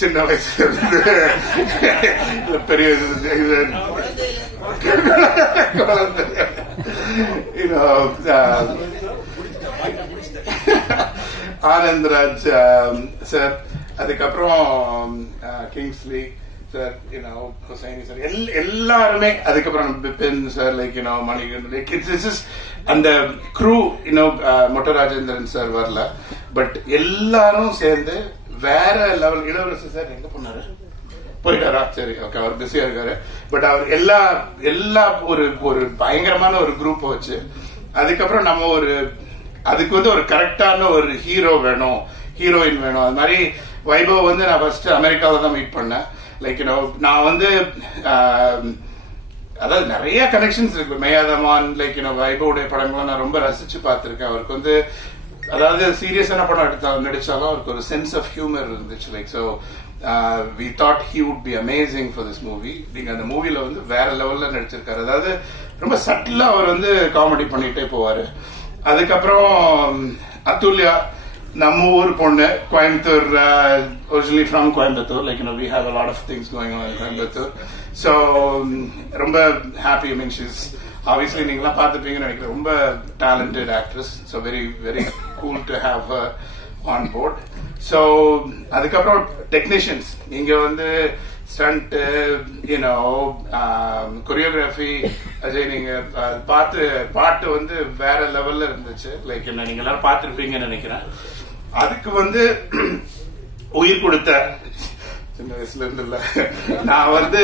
சின்ன வயசுல பெரிய ஆனந்த்ராஜ் சார், அதுக்கப்புறம் கிங்ஸ்லி சார், ஹுசைனி சார், எல்லாருமே, அதுக்கப்புறம் பிபின் சார், லைக் மணிகண்டன், அந்த க்ரூ மொட்டராஜேந்திரன் சார் வரல, பட் எல்லாரும் சேர்ந்து வேற லெவல். இளவரசர் சார் எங்க போனாரு? போயிட்டாரா? சரி, ஓகே, அவர் பிஸியா இருக்காரு. பட் அவர் எல்லா ஒரு பயங்கரமான ஒரு குரூப் வச்சு அதுக்கப்புறம் நம்ம அதுக்கு வந்து ஒரு கரெக்டான ஒரு ஹீரோ வேணும், ஹீரோயின் வேணும். அது மாதிரி வைபவ் வந்து நான் ஃபர்ஸ்ட் அமெரிக்காவில தான் மீட் பண்ணேன். லைக் நான் வந்து அதாவது நிறைய கனெக்ஷன்ஸ் இருக்கு. மேயாதமான், லைக் வைபவுடைய படங்களை நான் ரொம்ப ரசிச்சு பார்த்திருக்கேன். அவருக்கு வந்து அதாவது சீரியஸான படம் நடிச்சாலும் அவருக்கு ஒரு சென்ஸ் ஆஃப் ஹியூமர் இருந்துச்சு. Like so we thought he would be amazing for this movie. நீங்க அந்த மூவில வந்து வேற லெவல்ல நடிச்சிருக்காரு. அதாவது ரொம்ப சட்டிலா அவர் வந்து காமெடி பண்ணிட்டே போவாரு. அதுக்கப்புறம் அதுல்யா, நம்ம ஊர் பொண்ணு, Coimbatore, originally from Coimbatore. Like we have a lot of things going on in Coimbatore. So ரொம்ப ஹாப்பி. ஐ மீன் ஷீஸ் ஆப்வியஸ்லி நீங்களாம் பார்த்துப்பீங்கன்னு நினைக்கிறேன். ரொம்ப talented actress. So very very cool to have on board. So அதுக்கப்புறம் டெக்னீஷியன்ஸ், இங்க வந்து ஸ்டண்ட், கொரியோகிராஃபி, அஜய் நீங்க பாட்டு வந்து வேற லெவல்ல இருந்துச்சு. லைக் நீங்க எல்லாரும் பார்த்திருப்பீங்கன்னு நினைக்கிறேன். அதுக்கு வந்து உயிர் கொடுத்த, சின்ன வயசுல இருந்து இல்ல, நான் வந்து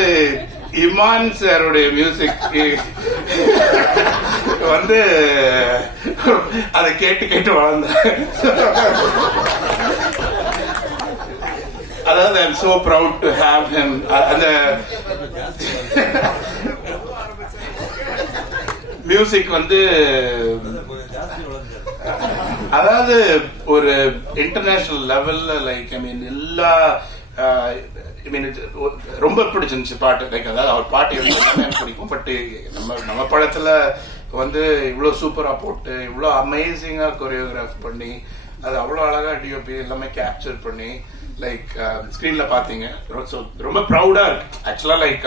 இமான் சாருடைய மியூசிக் வந்து அதை கேட்டு வளர்ந்தேன். அதாவது I am so proud to have him. அந்த மியூசிக் வந்து அதாவது ஒரு இன்டர்நேஷனல் லெவல்ல, லைக் ஐ மீன் எல்லா ரொம்ப பிடிச்சிருந்துச்சு பாட்டு. லைக் அதாவது அவர் பாட்டு எல்லாமே எனக்கு பிடிக்கும். பட் நம்ம படத்துல வந்து இவ்வளவு சூப்பரா போட்டு, இவ்வளவு அமேசிங்கா கொரியோகிராஃப் பண்ணி, அது அவ்வளவு அழகா டிஓபி எல்லாமே கேப்சர் பண்ணி லைக் ஸ்கிரீன்ல பாத்தீங்க. ரொம்ப ப்ரௌடா இருக்கு ஆக்சுவலா. லைக்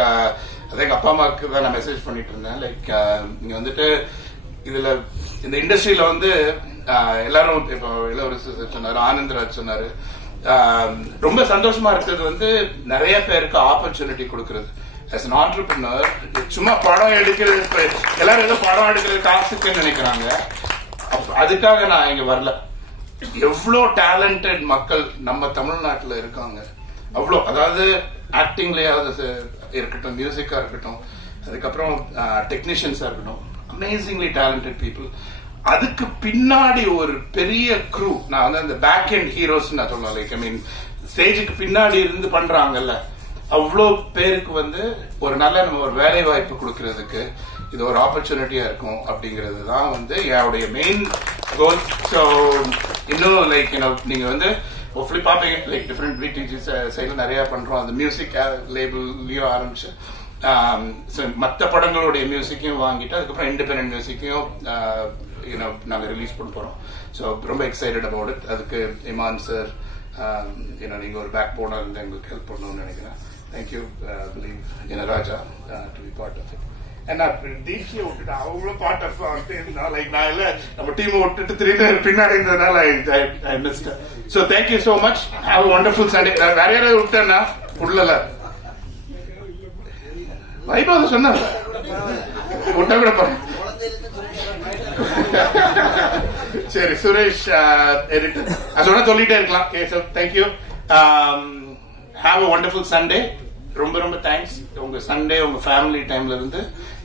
அதே எங்க அப்பா அம்மாவுக்கு தான் நான் மெசேஜ் பண்ணிட்டு இருந்தேன். லைக் நீங்க வந்துட்டு இதுல இந்த இண்டஸ்ட்ரியில வந்து எல்லாரும் இப்போ இளவரசர் சொன்னாரு, ஆனந்த்ராஜ் சொன்னாரு, ரொம்ப சந்தோஷமா இருக்கிறது வந்து நிறைய பேருக்கு ஆப்பர்ச்சுனிட்டி கொடுக்கறது. as an entrepreneur, சும்மா படம் எடுக்கிறது, எல்லாரும் ஏதோ படம் எடுக்கிறது காசுக்குன்னு நினைக்கிறாங்க. அதுக்காக நான் இங்க வரல. எவ்வளோ டேலண்டட் மக்கள் நம்ம தமிழ்நாட்டில் இருக்காங்க. அவ்வளோ, அதாவது ஆக்டிங்லயாவது இருக்கட்டும், மியூசிக்கா இருக்கட்டும், அதுக்கப்புறம் டெக்னீஷியன்ஸா இருக்கட்டும், அமேசிங்லி டேலண்டட் பீப்புள். அதுக்கு பின்னாடி ஒரு பெரிய க்ரூ. நான் வந்து அந்த பேக் எண்ட் ஹீரோஸ் நான் சொல்லுவேன். லைக் ஐ மீன் ஸ்டேஜுக்கு பின்னாடி இருந்து பண்றாங்கல்ல, அவ்வளோ பேருக்கு வந்து ஒரு நல்ல நம்ம ஒரு வேலை வாய்ப்பு கொடுக்கறதுக்கு இது ஒரு ஆப்பர்ச்சுனிட்டியா இருக்கும் அப்படிங்கிறது தான் வந்து என்னுடைய மெயின் கோல். ஸோ இன்னும் லைக் நீங்க வந்து ஹோப்ஃபுல்லி பார்ப்பீங்க, லைக் டிஃப்ரெண்ட் பிடிஜி சைடில் நிறைய பண்றோம். அந்த மியூசிக் லேபிள்லயும் ஆரம்பிச்சு மற்ற படங்களுடைய மியூசிக்கையும் வாங்கிட்டு அதுக்கப்புறம் இண்டிபெண்டன்ட் மியூசிக்கையும் நாங்கள் ரிலீஸ் பண்ண போறோம். ஸோ ரொம்ப எக்ஸைட்டட் அபவுட் இட். அதுக்கு இமான் சார் நீங்க ஒரு பேக் போனா இருந்து எங்களுக்கு ஹெல்ப் பண்ணணும்னு நினைக்கிறேன். Thank you Raja to be part of it. டிசியை விட்டுட்டு அவங்களும் பார்ட் ஆஃப் லைக் நான் இல்ல நம்ம டீமை விட்டுட்டு திரும்பி பின்னாடி இருந்ததுனால I missed. So thank you so much. Have a wonderful Sunday. வேற யாராவது விட்டேன்னா புள்ளல வைபவ சொன்ன விட்டா கூட பாரு. சரி சுரேஷ் எடிட்டர் சொன்ன சொல்லிட்டே இருக்கலாம். Okay sir, thank you. Have a wonderful Sunday. ரொம்ப ரொம்ப தேங்க்ஸ். உங்க சண்டே உங்க ஃபேமிலி டைம்ல இருந்து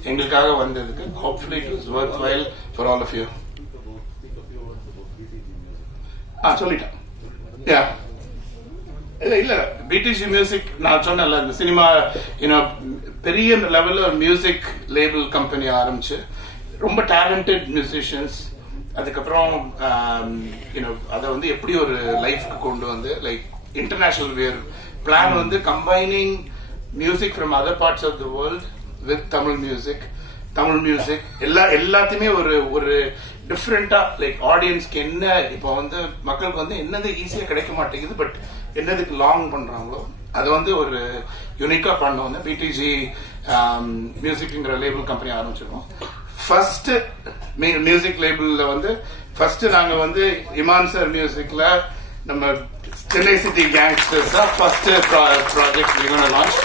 எங்களுக்காக வந்ததுக்கு. Hopefully it was worth while for all of you. சொல்லிட்டேன். யா இல்ல பிடிசி மியூசிக் நான் சொன்னேன்ல, இந்த சினிமா பெரிய லெவல்ல ஒரு மியூசிக் லேபிள் கம்பெனி ஆரம்பிச்சு ரொம்ப டேலண்டட் மியூசிஷியன்ஸ், அதுக்கப்புறம் அதை வந்து எப்படி ஒரு லைஃப்க்கு கொண்டு வந்து லைக் இன்டர்நேஷனல் வேர் பிளான் வந்து combining music from other parts of the world with Tamil music எல்லாத்தையுமே ஒரு டிஃப்ரெண்டா லைக் ஆடியன்ஸ்க்கு என்ன இப்போ வந்து மக்களுக்கு வந்து என்னது ஈஸியா கிடைக்க மாட்டேங்குது, பட் என்னதுக்கு லாங் பண்றாங்களோ அது வந்து ஒரு யூனிக்கா பண்ண வந்து பிடிஜி மியூசிக்ங்கிற லேபிள் கம்பெனி ஆரம்பிச்சிருக்கோம். ஃபர்ஸ்ட் மியூசிக் லேபிள்ல வந்து ஃபர்ஸ்ட் நாங்க வந்து இமான் சார் மியூசிக்ல நம்ம Chennai city gangsters first project launch.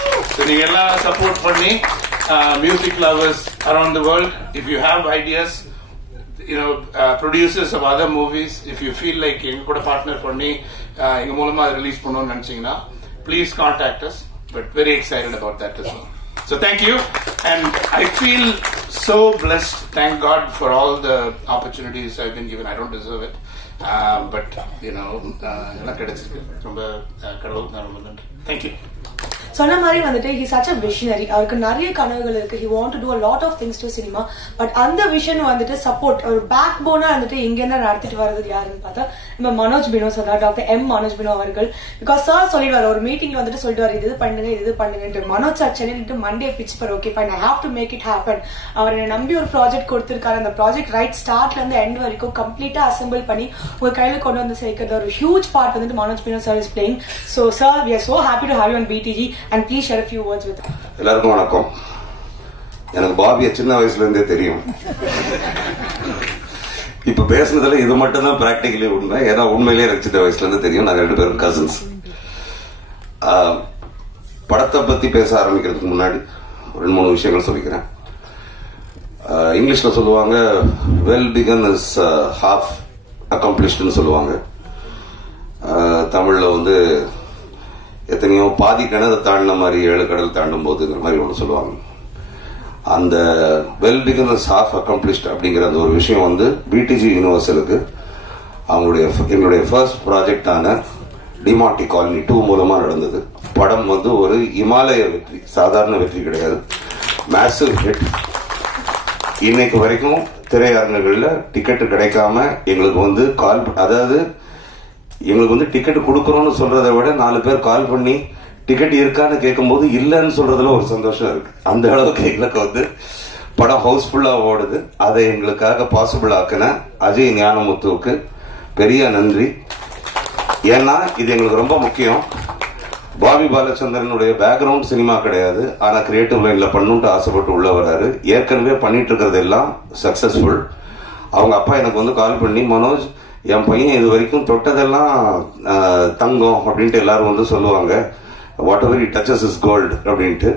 நீங்க எல்லாம் சப்போர்ட் பண்ணி music lovers around the world, if you have ideas, producers of other movies, if you feel like எங்க கூட பார்ட்னர் பண்ணி எங்க மூலமா ரிலீஸ் பண்ணணும்னு நினைச்சீங்கன்னா please contact us. But very excited about that as well. So thank you, and I feel so blessed. Thank God for all the opportunities I've been given. I don't deserve it, but எல்லாம் கிடைச்சிருக்கு. ரொம்ப கடவுளுக்கு நான் ரொம்ப நன்றி. Thank you. சொன்ன மாதிரி வந்துட்டு he such a visionary. அவருக்கு நிறைய கனவுகள் இருக்கு. he want to do a lot of things to cinema, but அந்த விஷன் வந்துட்டு சப்போர்ட் ஒரு பேக் போனா வந்துட்டு இங்க என்ன நடத்திட்டு வர்றது யாருன்னு பார்த்தா நம்ம Manoj Bino sir, doctor M Manoj Bino அவர்கள். பிகாஸ் சார் சொல்லிடுவார் ஒரு மீட்டிங்ல வந்துட்டு சொல்லிடுவார் இது பண்ணுங்க. மனோஜ் சார் சென்னையில Monday pitch for okay fine, I have to make it happen. அவர் என்னை நம்பி ஒரு ப்ராஜெக்ட் கொடுத்திருக்காரு. அந்த ப்ராஜெக்ட் ரைட் ஸ்டார்ட்ல இருந்து எண்ட் வரைக்கும் கம்ப்ளீட்டா அசெம்பிள் பண்ணி உங்க கையில கொண்டு வந்து சேர்க்கிறது ஒரு ஹியூஜ் பார்ட் வந்துட்டு Manoj Bino sir is playing. So sir, we are so happy to have you on BTG and please share a few words with us. எல்லாருக்கும் வணக்கம். எனக்கு பாபியை சின்ன வயசுல இருந்தே தெரியும். இப்ப பேசுனதுல இது மட்டும் தான் பிராக்டிகலி உண்மை. ஏன்னா உண்மையிலேயே எனக்கு சின்ன வயசுல இருந்து தெரியும். நாங்க 2 பேரும் கசின்ஸ். படத்தை பத்தி பேச ஆரம்பிக்கிறதுக்கு முன்னாடி 2-3 விஷயங்கள் சொல்லிக்கிறேன். இங்கிலீஷ்ல சொல்லுவாங்க வெல் பிகன் இஸ் ஹாஃப் அக்கம்ப்ளிஷ்ட்னு சொல்லுவாங்க. தமிழ்ல வந்து எத்தனையோ பாதி கிணறு தாண்டின மாதிரி 7 கடல் தாண்டும் போதுங்கிற மாதிரி ஒன்று சொல்லுவாங்க. அந்த well begin is half accomplished அப்படிங்கிற அந்த ஒரு விஷயம் வந்து பிடிஜி யூனிவர்சலுக்கு எங்களுடைய ஃபர்ஸ்ட் ப்ராஜெக்டான டிமார்டி காலனி 2 மூலமா நடந்தது. படம் வந்து ஒரு இமாலய வெற்றி, சாதாரண வெற்றி கிடையாது, மேசிவ் ஹிட். இன்னைக்கு வரைக்கும் திரையரங்குகள்ல டிக்கெட் கிடைக்காம எங்களுக்கு வந்து அதாவது எங்களுக்கு வந்து டிக்கெட் கொடுக்கறோம்னு சொல்றதை விட 4 பேர் கால் பண்ணி டிக்கெட் இருக்கான்னு கேட்கும் போது இல்லன்னு சொல்றதுல ஒரு சந்தோஷம் இருக்கு. அந்த அளவுக்கு எங்களுக்கு வந்து படம் ஹவுஸ்ஃபுல்லா ஓடுது. அதை எங்களுக்காக பாசிபிள் ஆக்கின அஜய் ஞானமுத்துவுக்கு பெரிய நன்றி. ஏன்னா இது எங்களுக்கு ரொம்ப முக்கியம். பாபி பாலச்சந்திரனுடைய பேக்ரவுண்ட் சினிமா கிடையாது, ஆனா கிரியேட்டிவ் லைன்ல பண்ணுட்டு ஆசைப்பட்டு உள்ள வராரு. ஏற்கனவே பண்ணிட்டு இருக்கிறது எல்லாம் சக்சஸ்ஃபுல். அவங்க அப்பா எனக்கு வந்து கால் பண்ணி, மனோஜ் என் பையன் இது வரைக்கும் தொட்டதெல்லாம் தங்கம் அப்படின்ட்டு எல்லாரும் வந்து சொல்லுவாங்க, whatever it touches is gold அப்படின்ட்டு,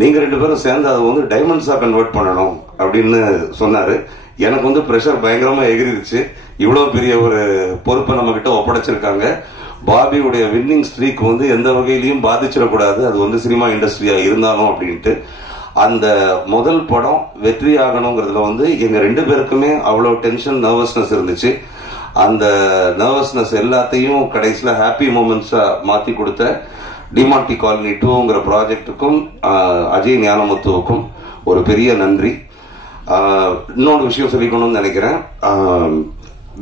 நீங்க 2 பேரும் சேர்ந்து அதை வந்து டைமண்ட்ஸா கன்வெர்ட் பண்ணணும் அப்படின்னு சொன்னாரு. எனக்கு வந்து பிரஷர் பயங்கரமா எகிரிடுச்சு. இவ்வளவு பெரிய ஒரு பொறுப்பை நம்ம கிட்ட ஒப்படைச்சிருக்காங்க. பாபியுடைய வின்னிங் ஸ்ட்ரீக் வந்து எந்த வகையிலையும் பாதிச்சிடக்கூடாது, அது வந்து சினிமா இண்டஸ்ட்ரியா இருந்தாலும் அப்படின்ட்டு. அந்த முதல் படம் வெற்றி ஆகணுங்கிறதுல வந்து எங்க 2 பேருக்குமே அவ்வளவு டென்ஷன், நர்வஸ்னஸ் இருந்துச்சு. அந்த நர்வஸ்னஸ் எல்லாத்தையும் கடைசியில ஹாப்பி மூமெண்ட்ஸா மாத்தி கொடுத்த டிமாண்டி காலனி 2ங்கிற ப்ராஜெக்டுக்கும் அஜய் ஞானமுத்துவுக்கும் ஒரு பெரிய நன்றி. இன்னொரு விஷயம் சொல்லிக்கணும்னு நினைக்கிறேன்.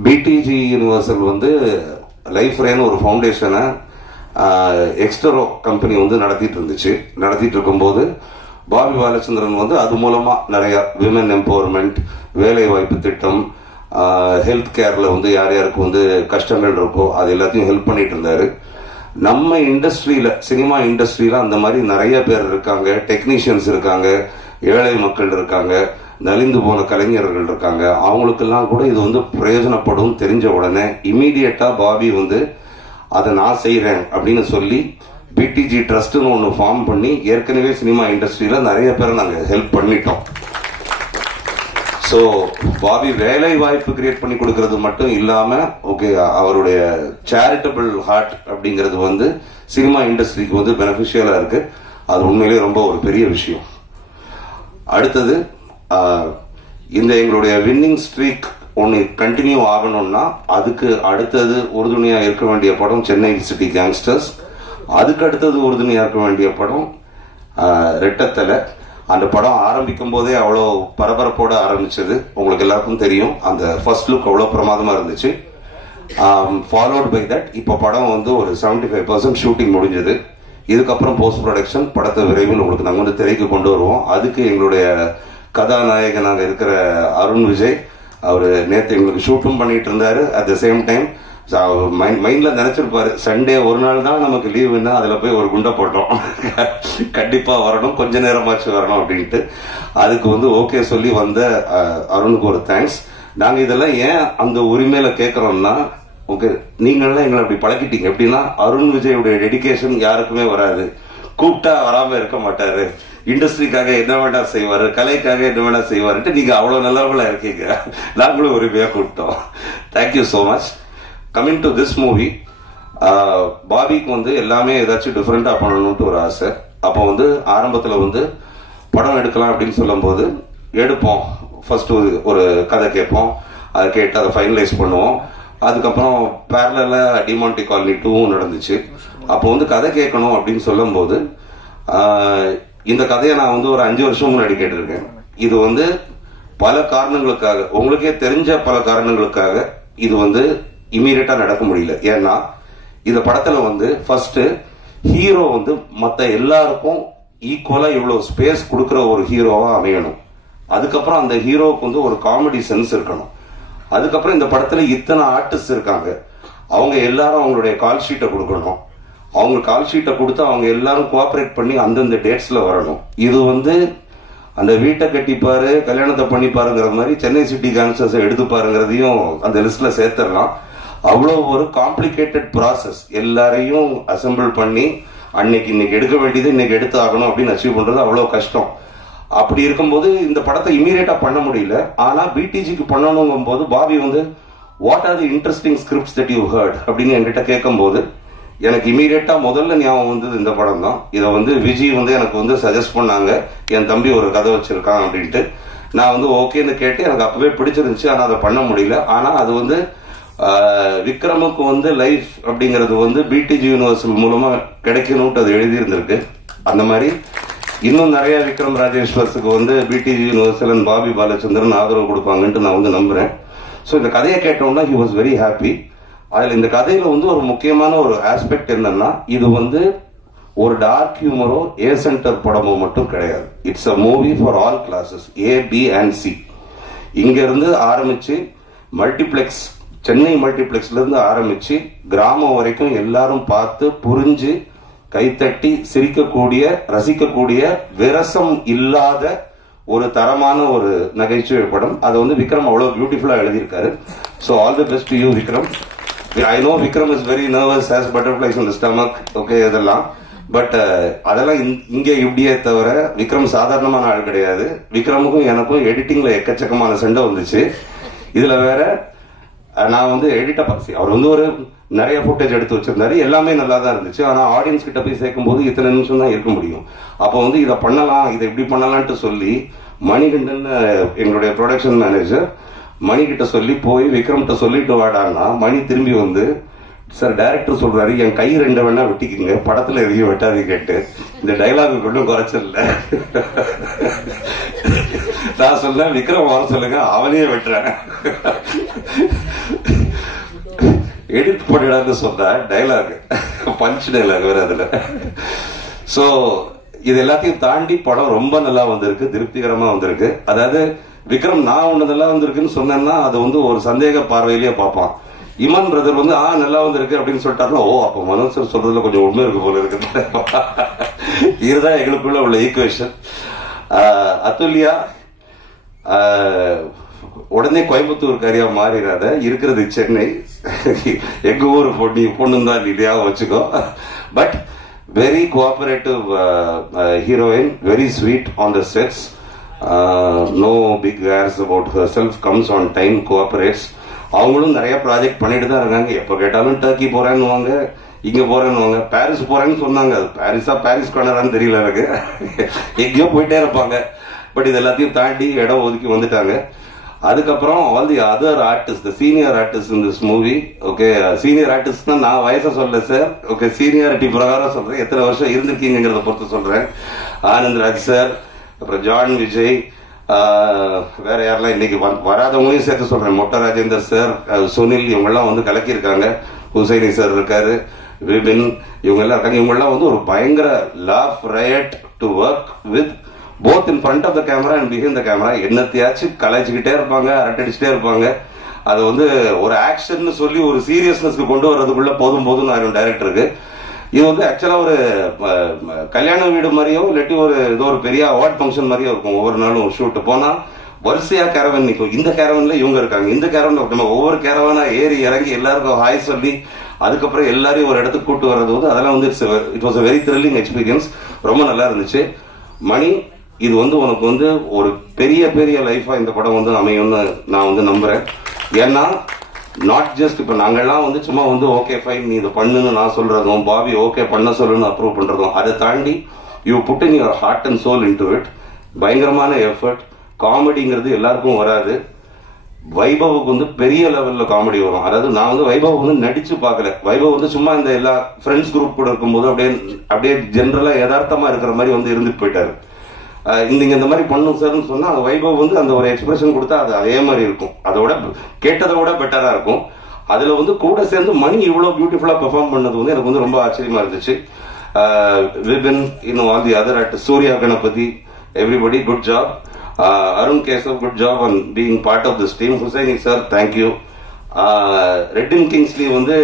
பிடிஜி யூனிவர்சல் வந்து லைஃப் ரேன்னு ஒரு ஃபவுண்டேஷனை எக்ஸ்டரோ கம்பெனி வந்து நடத்திட்டு இருக்கும்போது பாபி பாலச்சந்திரன் வந்து அது மூலமா நிறைய விமன் எம்பவர்மெண்ட், வேலை வாய்ப்பு திட்டம், ஹெல்த் கேர்ல வந்து யார் யாருக்கு வந்து கஷ்டங்கள் இருக்கோ அது எல்லாத்தையும் ஹெல்ப் பண்ணிட்டு இருந்தாரு. நம்ம இண்டஸ்ட்ரியில, சினிமா இண்டஸ்ட்ரியில அந்த மாதிரி நிறைய பேர் இருக்காங்க, டெக்னீஷியன்ஸ் இருக்காங்க, ஏழை மக்கள் இருக்காங்க, நலிந்து போன கலைஞர்கள் இருக்காங்க. அவங்களுக்கெல்லாம் கூட இது வந்து பிரயோஜனப்படும் தெரிஞ்ச உடனே இமீடியட்டா பாபி வந்து அதை நான் செய்யறேன் அப்படின்னு சொல்லி பிடிஜி ட்ரஸ்ட்னு ஒன்று ஃபார்ம் பண்ணி ஏற்கனவே சினிமா இண்டஸ்ட்ரியில நிறைய பேரை நாங்க ஹெல்ப் பண்ணிட்டோம். சோ பாபி வேலை வாய்ப்பு கிரியேட் பண்ணி கொடுக்கறது மட்டும் இல்லாம ஓகே, அவருடைய சேரிட்டபிள் ஹார்ட் அப்படிங்கிறது வந்து சினிமா இண்டஸ்ட்ரிக்கு வந்து பெனிஃபிஷியலா இருக்கு. அது உண்மையிலேயே ரொம்ப ஒரு பெரிய விஷயம். அடுத்தது இந்த எங்களுடைய வின்னிங் ஸ்ட்ரீக் ஒன்னு கண்டினியூ ஆகணும்னா அதுக்கு அடுத்தது உறுதுணையா இருக்க வேண்டிய படம் சென்னை சிட்டி கேங்ஸ்டர்ஸ். அதுக்கு அடுத்தது உறுதுணையா இருக்க வேண்டிய படம் ரெட்டத்தலை. அந்த படம் ஆரம்பிக்கும் போதே அவ்வளோ பரபரப்போட ஆரம்பிச்சது, உங்களுக்கு எல்லாருக்கும் தெரியும். அந்த ஃபர்ஸ்ட் லுக் அவ்வளோ பிரமாதமா இருந்துச்சு. ஃபாலோட் பை தட் இப்ப படம் வந்து ஒரு 75% ஷூட்டிங் முடிஞ்சது. இதுக்கப்புறம் போஸ்ட் ப்ரொடக்ஷன், படத்தை விரைவில் உங்களுக்கு நாங்கள் வந்து திரைக்கு கொண்டு வருவோம். அதுக்கு எங்களுடைய கதாநாயகனாக இருக்கிற அருண் விஜய் அவரு நேற்று எங்களுக்கு ஷூட்டும் பண்ணிட்டு இருந்தாரு. அட் த சேம் டைம் மைண்ட்ல நினைச்சிருப்பாரு, சண்டே ஒரு நாள் தான் நமக்கு லீவுன்னா அதுல போய் ஒரு குண்டை போட்டோம், கண்டிப்பா வரணும், கொஞ்ச நேரமாச்சு வரணும் அப்படின்ட்டு. அதுக்கு வந்து ஓகே சொல்லி வந்த அருணுக்கு ஒரு தேங்க்ஸ். நாங்க இதெல்லாம் ஏன் அந்த உரிமையில கேட்கறோம்னா, ஓகே நீங்கள்லாம் எங்களை அப்படி பழக்கிட்டீங்க. எப்படின்னா அருண் விஜயோட டெடிகேஷன் யாருக்குமே வராது, கூப்பிட்டா வராம இருக்க மாட்டாரு, இண்டஸ்ட்ரிக்காக என்ன வேணா செய்வாரு, கலைக்காக என்ன வேணா செய்வாருன்ட்டு நீங்க அவ்வளவு நல்லவங்களா இருக்கீங்க. நாங்களும் உரிமையா கூப்பிட்டோம். Thank you so much. Coming to this movie, பாபிக்கு வந்து எல்லாமே ஏதாச்சும் டிஃபரெண்டா பண்ணணும்னு ஒரு ஆசை. அப்போ வந்து ஆரம்பத்துல வந்து படம் எடுக்கலாம் அப்படின்னு சொல்லும் போது எடுப்போம், ஃபர்ஸ்ட் ஒரு கதை கேட்போம், அதை கேட்டு அதை ஃபைனலைஸ் பண்ணுவோம். அதுக்கப்புறம் பேரலா டிமாண்டி காலனி 2 நடந்துச்சு. அப்போ வந்து கதை கேட்கணும் அப்படின்னு சொல்லும் போது இந்த கதையை நான் வந்து ஒரு 5 வருஷம் முன்னாடி கேட்டிருக்கேன். இது வந்து பல காரணங்களுக்காக, உங்களுக்கே தெரிஞ்ச பல காரணங்களுக்காக இது வந்து இமீடியட்டா நடக்க முடியல. ஏன்னா இந்த படத்துல வந்து ஃபர்ஸ்ட் ஹீரோ வந்து மத்த எல்லாருக்கும் ஈக்குவலா இவ்வளவு ஸ்பேஸ் கொடுக்கற ஒரு ஹீரோவா அமையணும். அதுக்கப்புறம் அந்த ஹீரோவுக்கு வந்து ஒரு காமெடி சென்ஸ் இருக்கணும். அதுக்கப்புறம் இந்த படத்துல இத்தனை ஆர்டிஸ்ட் இருக்காங்க, அவங்க எல்லாரும் அவங்களுடைய கால் ஷீட்டை கொடுக்கணும். அவங்க கால் ஷீட்டை கொடுத்து அவங்க எல்லாரும் கோஆபரேட் பண்ணி அந்தந்த டேட்ஸ்ல வரணும். இது வந்து அந்த வீட்டை கட்டிப்பாரு, கல்யாணத்தை பண்ணிப்பாருங்கிற மாதிரி சென்னை சிட்டி கேங்ஸ்டர்ஸ் எடுத்து பாருங்கிறதையும் அந்த லிஸ்ட்ல சேர்த்துடலாம். அவ்வளவு ஒரு காம்ப்ளிகேட்டட் ப்ராசஸ். எல்லாரையும் அசெம்பிள் பண்ணி இன்னைக்கு எடுக்க வேண்டியது இன்னைக்கு எடுத்து ஆகணும் அப்படின்னு அச்சீவ் பண்றது அவ்வளவு கஷ்டம். அப்படி இருக்கும்போது இந்த படத்தை இமீடியட்டா பண்ண முடியல. ஆனா பிடிஜிக்கு பண்ணணுங்கும் போது பாபி வந்து what are the interesting scripts that you heard அப்படின்னு என்கிட்ட கேட்கும் போது எனக்கு இமீடியட்டா முதல்ல ஞாபகம் வந்தது இந்த படம் தான். இதை வந்து விஜய் வந்து எனக்கு வந்து சஜஸ்ட் பண்ணாங்க, என் தம்பி ஒரு கதை வச்சிருக்கான் அப்படின்ட்டு. நான் வந்து ஓகேன்னு கேட்டு எனக்கு அப்பவே பிடிச்சிருந்துச்சு. ஆனா அதை பண்ண முடியல. ஆனா அது வந்து விக்ரமுக்கு வந்து லைஃப் அப்படிங்கறது வந்து பிடிஜி யூனிவர்சல் மூலமா கிடைக்கணும்ட்டு அது எழுதியிருந்திருக்கு. அந்த மாதிரி இன்னும் நிறைய விக்ரம் ராஜேஸ்வர்ஸுக்கு வந்து PDG universal and Bobby Balachandran ஆதரவு கொடுப்பாங்கன்ட்டு நான் வந்து நம்புறேன். ஸோ இந்த கதையை கேட்டோம்னா ஹி வாஸ் வெரி ஹாப்பி. அதுல இந்த கதையில வந்து ஒரு முக்கியமான ஒரு ஆஸ்பெக்ட் என்னன்னா, இது வந்து ஒரு டார்க் ஹியூமரோ ஏ சென்டர் படமோ மட்டும் கிடையாது. It's a movie for all classes, A, B and C. இங்க இருந்து ஆரம்பிச்சு மல்டிபிளெக்ஸ், சென்னை மல்டிபிளெக்ஸ்ல இருந்து ஆரம்பிச்சு கிராமம் வரைக்கும் எல்லாரும் பார்த்து புரிஞ்சு கைத்தட்டி சிரிக்கக்கூடிய, ரசிக்கக்கூடிய, விரசம் இல்லாத ஒரு தரமான ஒரு நகைச்சுவை படம். அதை வந்து விக்ரம் அவ்வளவு பியூட்டிஃபுல்லா எழுதியிருக்காரு. So all the best to you Vikram. I know Vikram is very nervous, has butterflies in the stomach, okay, இதெல்லாம். பட் அதெல்லாம் இங்கே இப்படியே தவிர விக்ரம் சாதாரணமான ஆள் கிடையாது. விக்ரமுக்கும் எனக்கும் எடிட்டிங்ல எக்கச்சக்கமான சண்டை வந்துச்சு. இதுல வேற நான் வந்து எடிட்டர் பசி அவர் வந்து ஒரு நிறைய ஃபுட்டேஜ் எடுத்து வச்சிருந்தாரு, எல்லாமே நல்லா தான் இருந்துச்சு. ஆனா ஆடியன்ஸ் கிட்ட போய் சேர்க்கும் போது இத்தனை நிமிஷம் தான் இருக்க முடியும். அப்போ வந்து இதை பண்ணலாம், இதை இப்படி பண்ணலான்ட்டு சொல்லி மணிகண்டன் எங்களுடைய ப்ரொடக்ஷன் மேனேஜர் மணிகிட்ட சொல்லி போய் விக்ரம்கிட்ட சொல்லிட்டு வாடான்னா, மணி திரும்பி வந்து சார் டைரக்டர் சொல்றாரு என் கை 2 வேணா வெட்டிக்குங்க, படத்துல எதையும் வெட்டாது கேட்டு இந்த டைலாக் ஒன்றும் குறைச்சல. நான் சொன்னேன் விக்ரம் வர சொல்லுங்க, அவனையே வெட்டுறேன், எடிட் பண்ணிடான்னு சொன்ன டைலாக் பஞ்ச் டைலாக் வேற அதுல. சோ இது எல்லாத்தையும் தாண்டி படம் ரொம்ப நல்லா வந்திருக்கு, திருப்திகரமா வந்திருக்கு. அதாவது விக்ரம் நான் ஒண்ணு நல்லா வந்திருக்குன்னு சொன்னேன்னா அது வந்து ஒரு சந்தேக பார்வையிலேயே பார்ப்பான். இமான் பிரதர் வந்து நல்லா வந்திருக்கு அப்படின்னு சொல்லிட்டாருன்னா, ஓ அப்ப மனோஜ் சார் சொல்றதுல கொஞ்சம் உண்மை இருக்கு போல இருக்கு. இதுதான் எங்களுக்குள்ள உள்ள ஈக்குவேஷன். அதுல்யா உடனே கோயம்புத்தூர் காரியா மாறிடாத, இருக்கிறது சென்னை, எங்க ஊர் பொண்ணு தான் இல்லையா வச்சுக்கோ. But very cooperative heroine, very sweet on the sets, no big airs about herself, comes on time, cooperates. அவங்களும் நிறைய ப்ராஜெக்ட் பண்ணிட்டு தான் இருக்காங்க. எப்ப கேட்டாலும் டர்க்கி போறேன்னு, இங்க போறேன்னு, பாரிஸ் போறேன்னு சொன்னாங்க. அது பாரிஸ் கார்னரான்னு தெரியல எனக்கு, எங்கேயோ போயிட்டே இருப்பாங்க. பட் இது எல்லாத்தையும் தாண்டி இடம் ஒதுக்கி வந்துட்டாங்க. அதுக்கப்புறம் all the other artist, senior artist in this movie. Okay, senior artist தான், நான் வயசை சொல்ல சார், ஓகே சீனியாரிட்டி பிரகாரம் சொல்றேன், எத்தனை வருஷம் இருந்திருக்கீங்கிறத பொறுத்து சொல்றேன். ஆனந்த் ராஜ் சார், அப்புறம் ஜான் விஜய், வேற யாரெல்லாம் இன்னைக்கு வராதவங்களையும் சேர்த்து சொல்றேன், மொட்ட ராஜேந்தர் சார், சுனில், இவங்க எல்லாம் வந்து கலக்கியிருக்காங்க. ஹுசைனி சார் இருக்காரு, விபின், இவங்க எல்லாம் இருக்காங்க. இவங்க எல்லாம் வந்து ஒரு பயங்கர laugh riot to work with both in front of the camera and behind the camera. என்னத்தையாச்சும் கலாய்ச்சிக்கிட்டே இருப்பாங்க, அரட்டடிச்சுட்டே இருப்பாங்க. அது வந்து ஒரு ஆக்ஷன் சொல்லி ஒரு சீரியஸ்னஸ்க்கு கொண்டு வர்றதுக்குள்ள போதும் போதும் ஆயிரும் டைரக்டருக்கு. இது வந்து ஆக்சுவலா ஒரு கல்யாண வீடு மாதிரியோ இல்லாட்டி ஏதோ ஒரு பெரிய அவார்ட் ஃபங்க்ஷன் மாதிரியோ இருக்கும். ஒவ்வொரு நாளும் ஷூட் போனா வரிசையா கேரவன் நிற்கும். இந்த கேரவன்ல இவங்க இருக்காங்க, இந்த கேரவன்ல நம்ம ஒவ்வொரு கேரவனா ஏறி இறங்கி எல்லாருக்கும் ஹாய் சொல்லி அதுக்கப்புறம் எல்லாரையும் ஒரு இடத்துக்கு கூட்டு வர்றது வந்து அதெல்லாம் வந்து it was a very thrilling experience. ரொம்ப நல்லா இருந்துச்சு. மணி, இது வந்து உனக்கு வந்து ஒரு பெரிய பெரிய லைஃபா இந்த படம் வந்து அமையும்னு நான் வந்து நம்புறேன். ஏன்னா நாட் ஜஸ்ட் இப்ப நாங்கெல்லாம் வந்து சும்மா வந்து ஓகே ஃபைன் நீ இதை பண்ணுன்னு நான் சொல்றதும், பாபி ஓகே பண்ண சொல்லுன்னு அப்ரூவ் பண்றதும், அதை தாண்டி you put in your heart and soul into it. பயங்கரமான எஃபர்ட். காமெடிங்கிறது எல்லாருக்கும் வராது. வைபவுக்கு வந்து பெரிய லெவல்ல காமெடி வரும். அதாவது நான் வந்து வைபவ் வந்து நடிச்சு பார்க்கல. வைபவ் வந்து சும்மா இந்த எல்லா ஃப்ரெண்ட்ஸ் குரூப் கூட இருக்கும்போது அப்படியே ஜென்ரலா யதார்த்தமா இருக்கிற மாதிரி வந்து இருந்துட்டு போயிட்டாரு. நீங்க இந்த மாதிரி பண்ணும் சார்னு சொன்னா அந்த வைபவ் வந்து அந்த ஒரு எக்ஸ்பிரஷன் கொடுத்தா அது அதே மாதிரி இருக்கும். அதோட கேட்டதை விட பெட்டரா இருக்கும். அதுல வந்து கூட சேர்ந்து மணி இவ்வளவு பியூட்டிஃபுல்லா பெர்ஃபார்ம் பண்ணது வந்து எனக்கு வந்து ரொம்ப ஆச்சரியமா இருந்துச்சு. விபின், இன்னும் all the other actors, Surya Ganapathi, everybody good job. Arun Keshav good job and being part of this team. Hussaini sir thank you. Redin Kingsley வந்து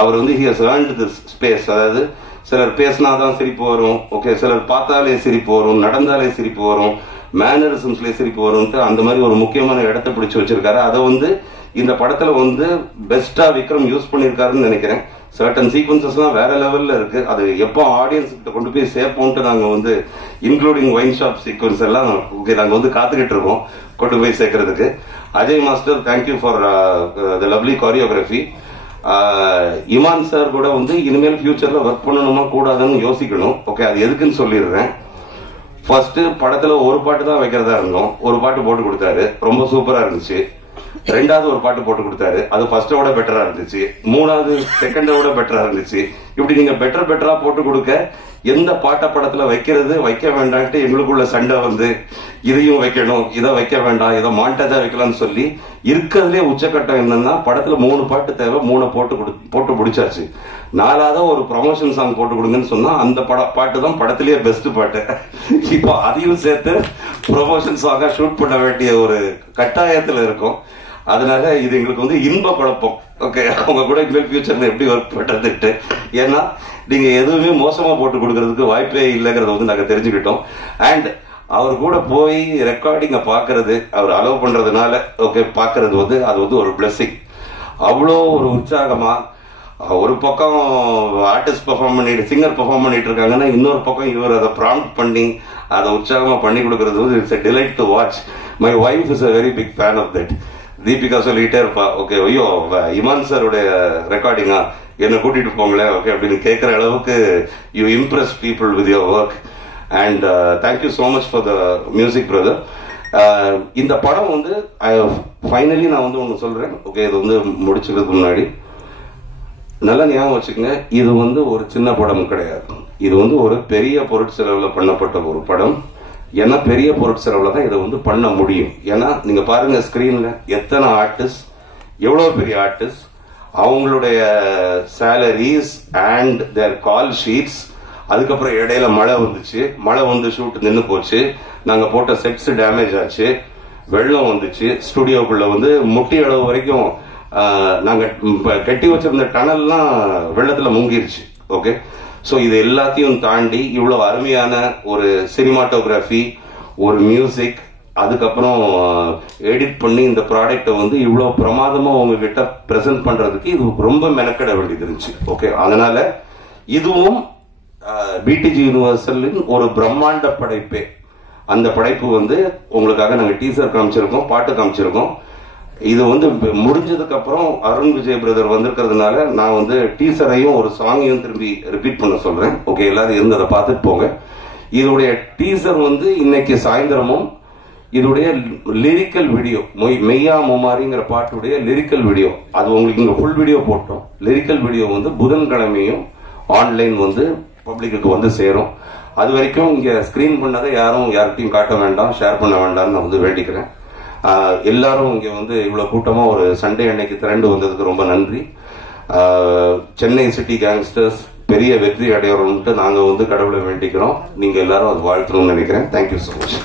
அவர் வந்து he has earned this space. அதாவது சிலர் பேசினாதான் சிரிப்பு வரும், ஓகே, சிலர் பார்த்தாலே சிரிப்பு வரும், நடந்தாலே சிரிப்பு வரும், மேனரிசம்ஸ்லேயே சிரிப்பு வரும். அந்த மாதிரி ஒரு முக்கியமான இடத்தை பிடிச்சு வச்சிருக்காரு. அதை வந்து இந்த படத்துல வந்து பெஸ்டா விக்ரம் யூஸ் பண்ணிருக்காருன்னு நினைக்கிறேன். சர்டன் சீக்வன்சஸ்லாம் வேற லெவல்ல இருக்கு. அது எப்போ ஆடியன்ஸ் கிட்ட கொண்டு போய் சேர்ப்போம்ட்டு நாங்க வந்து இன்க்ளூடிங் ஒயின் ஷாப் சீக்வன்ஸ் எல்லாம் ஓகே நாங்க வந்து காத்துக்கிட்டு இருக்கோம் கொண்டு போய் சேர்க்கறதுக்கு. Ajay master thank you for the lovely choreography. Imman sir கூட வந்து இனிமேல் ஃபியூச்சர்ல ஒர்க் பண்ணணுமா கூடாதுன்னு யோசிக்கணும். ஓகே, அது எதுக்குன்னு சொல்லிடுறேன். ஃபர்ஸ்ட் படத்துல ஒரு பாட்டு தான் வைக்கிறதா இருந்தோம். ஒரு பாட்டு போட்டு கொடுத்தாரு, ரொம்ப சூப்பரா இருந்துச்சு. ரெண்டாவது ஒரு பாட்டு போட்டு கொடுத்தாரு, அது ஃபர்ஸ்டோட பெட்டரா இருந்துச்சு. மூணாவது செகண்டோட பெட்டரா இருந்துச்சு. இப்படி நீங்க பெட்டரா போட்டு கொடுக்க எந்த பாட்ட படத்துல வைக்கிறது வைக்க வேண்டான்ட்டு எங்களுக்குள்ள சண்டை வந்து இதையும் வைக்கணும், இதை வைக்க வேண்டாம், இதை மாண்டேஜா வைக்கலாம்னு சொல்லி இருக்கிறதுலே உச்சக்கட்டம் என்னன்னா படத்துல 3 பாட்டு தேவை, 3 போட்டு முடிச்சாச்சு. 4வது ஒரு ப்ரமோஷன் சாங் போட்டு கொடுங்கன்னு சொன்னா அந்த பாட்டு தான் படத்திலேயே பெஸ்ட் பாட்டு. இப்போ அதையும் சேர்த்து ப்ரமோஷன் சாங்கா ஷூட் பண்ண வேண்டிய ஒரு கட்டாயத்துல இருக்கும். அதனால இது எங்களுக்கு வந்து இன்ப குழப்பம். ஓகே, அவங்க கூட இனிமேல் ஃபியூச்சர்ல எப்படி ஒர்க் பண்றதுட்டு. ஏன்னா நீங்க எதுவுமே மோசமா போட்டு கொடுக்கறதுக்கு வாய்ப்பே இல்லைங்கிறத வந்து நாங்க தெரிஞ்சுக்கிட்டோம். அண்ட் அவர் கூட போய் ரெக்கார்டிங்க பாக்குறது, அவர் அலோவ் பண்றதுனால ஓகே பாக்குறது வந்து அது வந்து ஒரு பிளெஸிங். அவ்வளோ ஒரு உற்சாகமா ஒரு பக்கம் ஆர்டிஸ்ட் பெர்ஃபார்ம் பண்ணிட்டு சிங்கர் பெர்ஃபார்ம் பண்ணிட்டு இருக்காங்கன்னா இன்னொரு பக்கம் இவர் அதை ப்ராம்ப்ட் பண்ணி அதை உற்சாகமா பண்ணி கொடுக்கறது வந்து it's a delight to watch. My wife is a very big fan of that. Deepika சொல்லிட்டே இருப்பா, ஓகே ஐயோ இமான் சாருடைய ரெக்கார்டிங்கா என்ன கூட்டிட்டு போங்களேன் ஓகே அப்படின்னு கேட்கிற அளவுக்கு you Impress people with your work. And thank you so much for the music brother. இந்த படம் வந்து ஃபைனலி நான் வந்து ஒன்று சொல்றேன், ஓகே இது வந்து முடிச்சுக்கிறதுக்கு முன்னாடி நல்லா ஞாபகம் வச்சுக்கோங்க, இது வந்து ஒரு சின்ன படம் கிடையாது, இது வந்து ஒரு பெரிய பொருட்செலவுல பண்ணப்பட்ட ஒரு படம். ஏன்னா பெரிய பொருட்செலவுல தான் இதை வந்து பண்ண முடியும். ஏன்னா நீங்க பாருங்க ஸ்கிரீன்ல எத்தனை ஆர்டிஸ்ட், எவ்வளவு பெரிய ஆர்டிஸ்ட், அவங்களுடைய salaries and their call sheets. அதுக்கப்புறம் இடையில மழை வந்துச்சு, மழை வந்து ஷூட் நின்று போச்சு, நாங்க போட்ட செட்ஸ் டேமேஜ் ஆச்சு, வெள்ளம் வந்துச்சு, ஸ்டுடியோக்குள்ள வந்து முட்டி அளவு வரைக்கும் நாங்க கட்டி வச்சிருந்த டனல்லாம் வெள்ளத்துல முங்கிருச்சு. ஓகே, சோ இது எல்லாத்தையும் தாண்டி இவ்வளவு அருமையான ஒரு சினிமாட்டோகிராஃபி, ஒரு மியூசிக், அதுக்கப்புறம் எடிட் பண்ணி இந்த ப்ராடக்டை வந்து இவ்வளவு பிரமாதமா உங்ககிட்ட பிரசன்ட் பண்றதுக்கு இது ரொம்ப மெனக்கெட வேண்டியது இருந்துச்சு. ஓகே, அதனால இதுவும் பிடிஜி யூனிவர்சலின் ஒரு பிரம்மாண்ட படைப்பே. அந்த படைப்பு வந்து உங்களுக்காக நாங்க டீசர் காமிச்சிருக்கோம், பாட்டு காமிச்சிருக்கோம். இது வந்து முடிஞ்சதுக்கு அப்புறம் அருண் விஜய் பிரதர் வந்திருக்கிறதுனால நான் வந்து டீசரையும் ஒரு சாங்கையும் திரும்பி ரிப்பீட் பண்ண சொல்றேன். ஓகே, எல்லாரும் இருந்து அதை பார்த்துட்டு போங்க. இதோடைய டீசர் வந்து இன்னைக்கு சாயந்தரமும், இதோடைய லிரிக்கல் வீடியோ மெய்யா முமாரிங்கிற பாட்டுடைய லிரிக்கல் வீடியோ, அது உங்களுக்கு இங்க ஃபுல் வீடியோ போட்டோம். லிரிக்கல் வீடியோ வந்து புதன்கிழமையும் ஆன்லைன் வந்து பப்ளிக்கு வந்து சேரும். அது வரைக்கும் இங்க ஸ்கிரீன் பண்ணதை யார்கிட்டையும் காட்ட வேண்டாம், ஷேர் பண்ண வேண்டாம்னு நான் வந்து வேண்டிக்கிறேன். எல்லாரும் இங்க வந்து இவ்வளவு கூட்டமா ஒரு சண்டே அன்னைக்கு திரண்டு வந்ததுக்கு ரொம்ப நன்றி. சென்னை சிட்டி கேங்ஸ்டர்ஸ் பெரிய வெற்றி அடையறோம்ட்டு நாங்க வந்து கடவுளை வேண்டிக்கிறோம். நீங்க எல்லாரும் அது வாழ்த்தணும்னு நினைக்கிறேன். Thank you so much.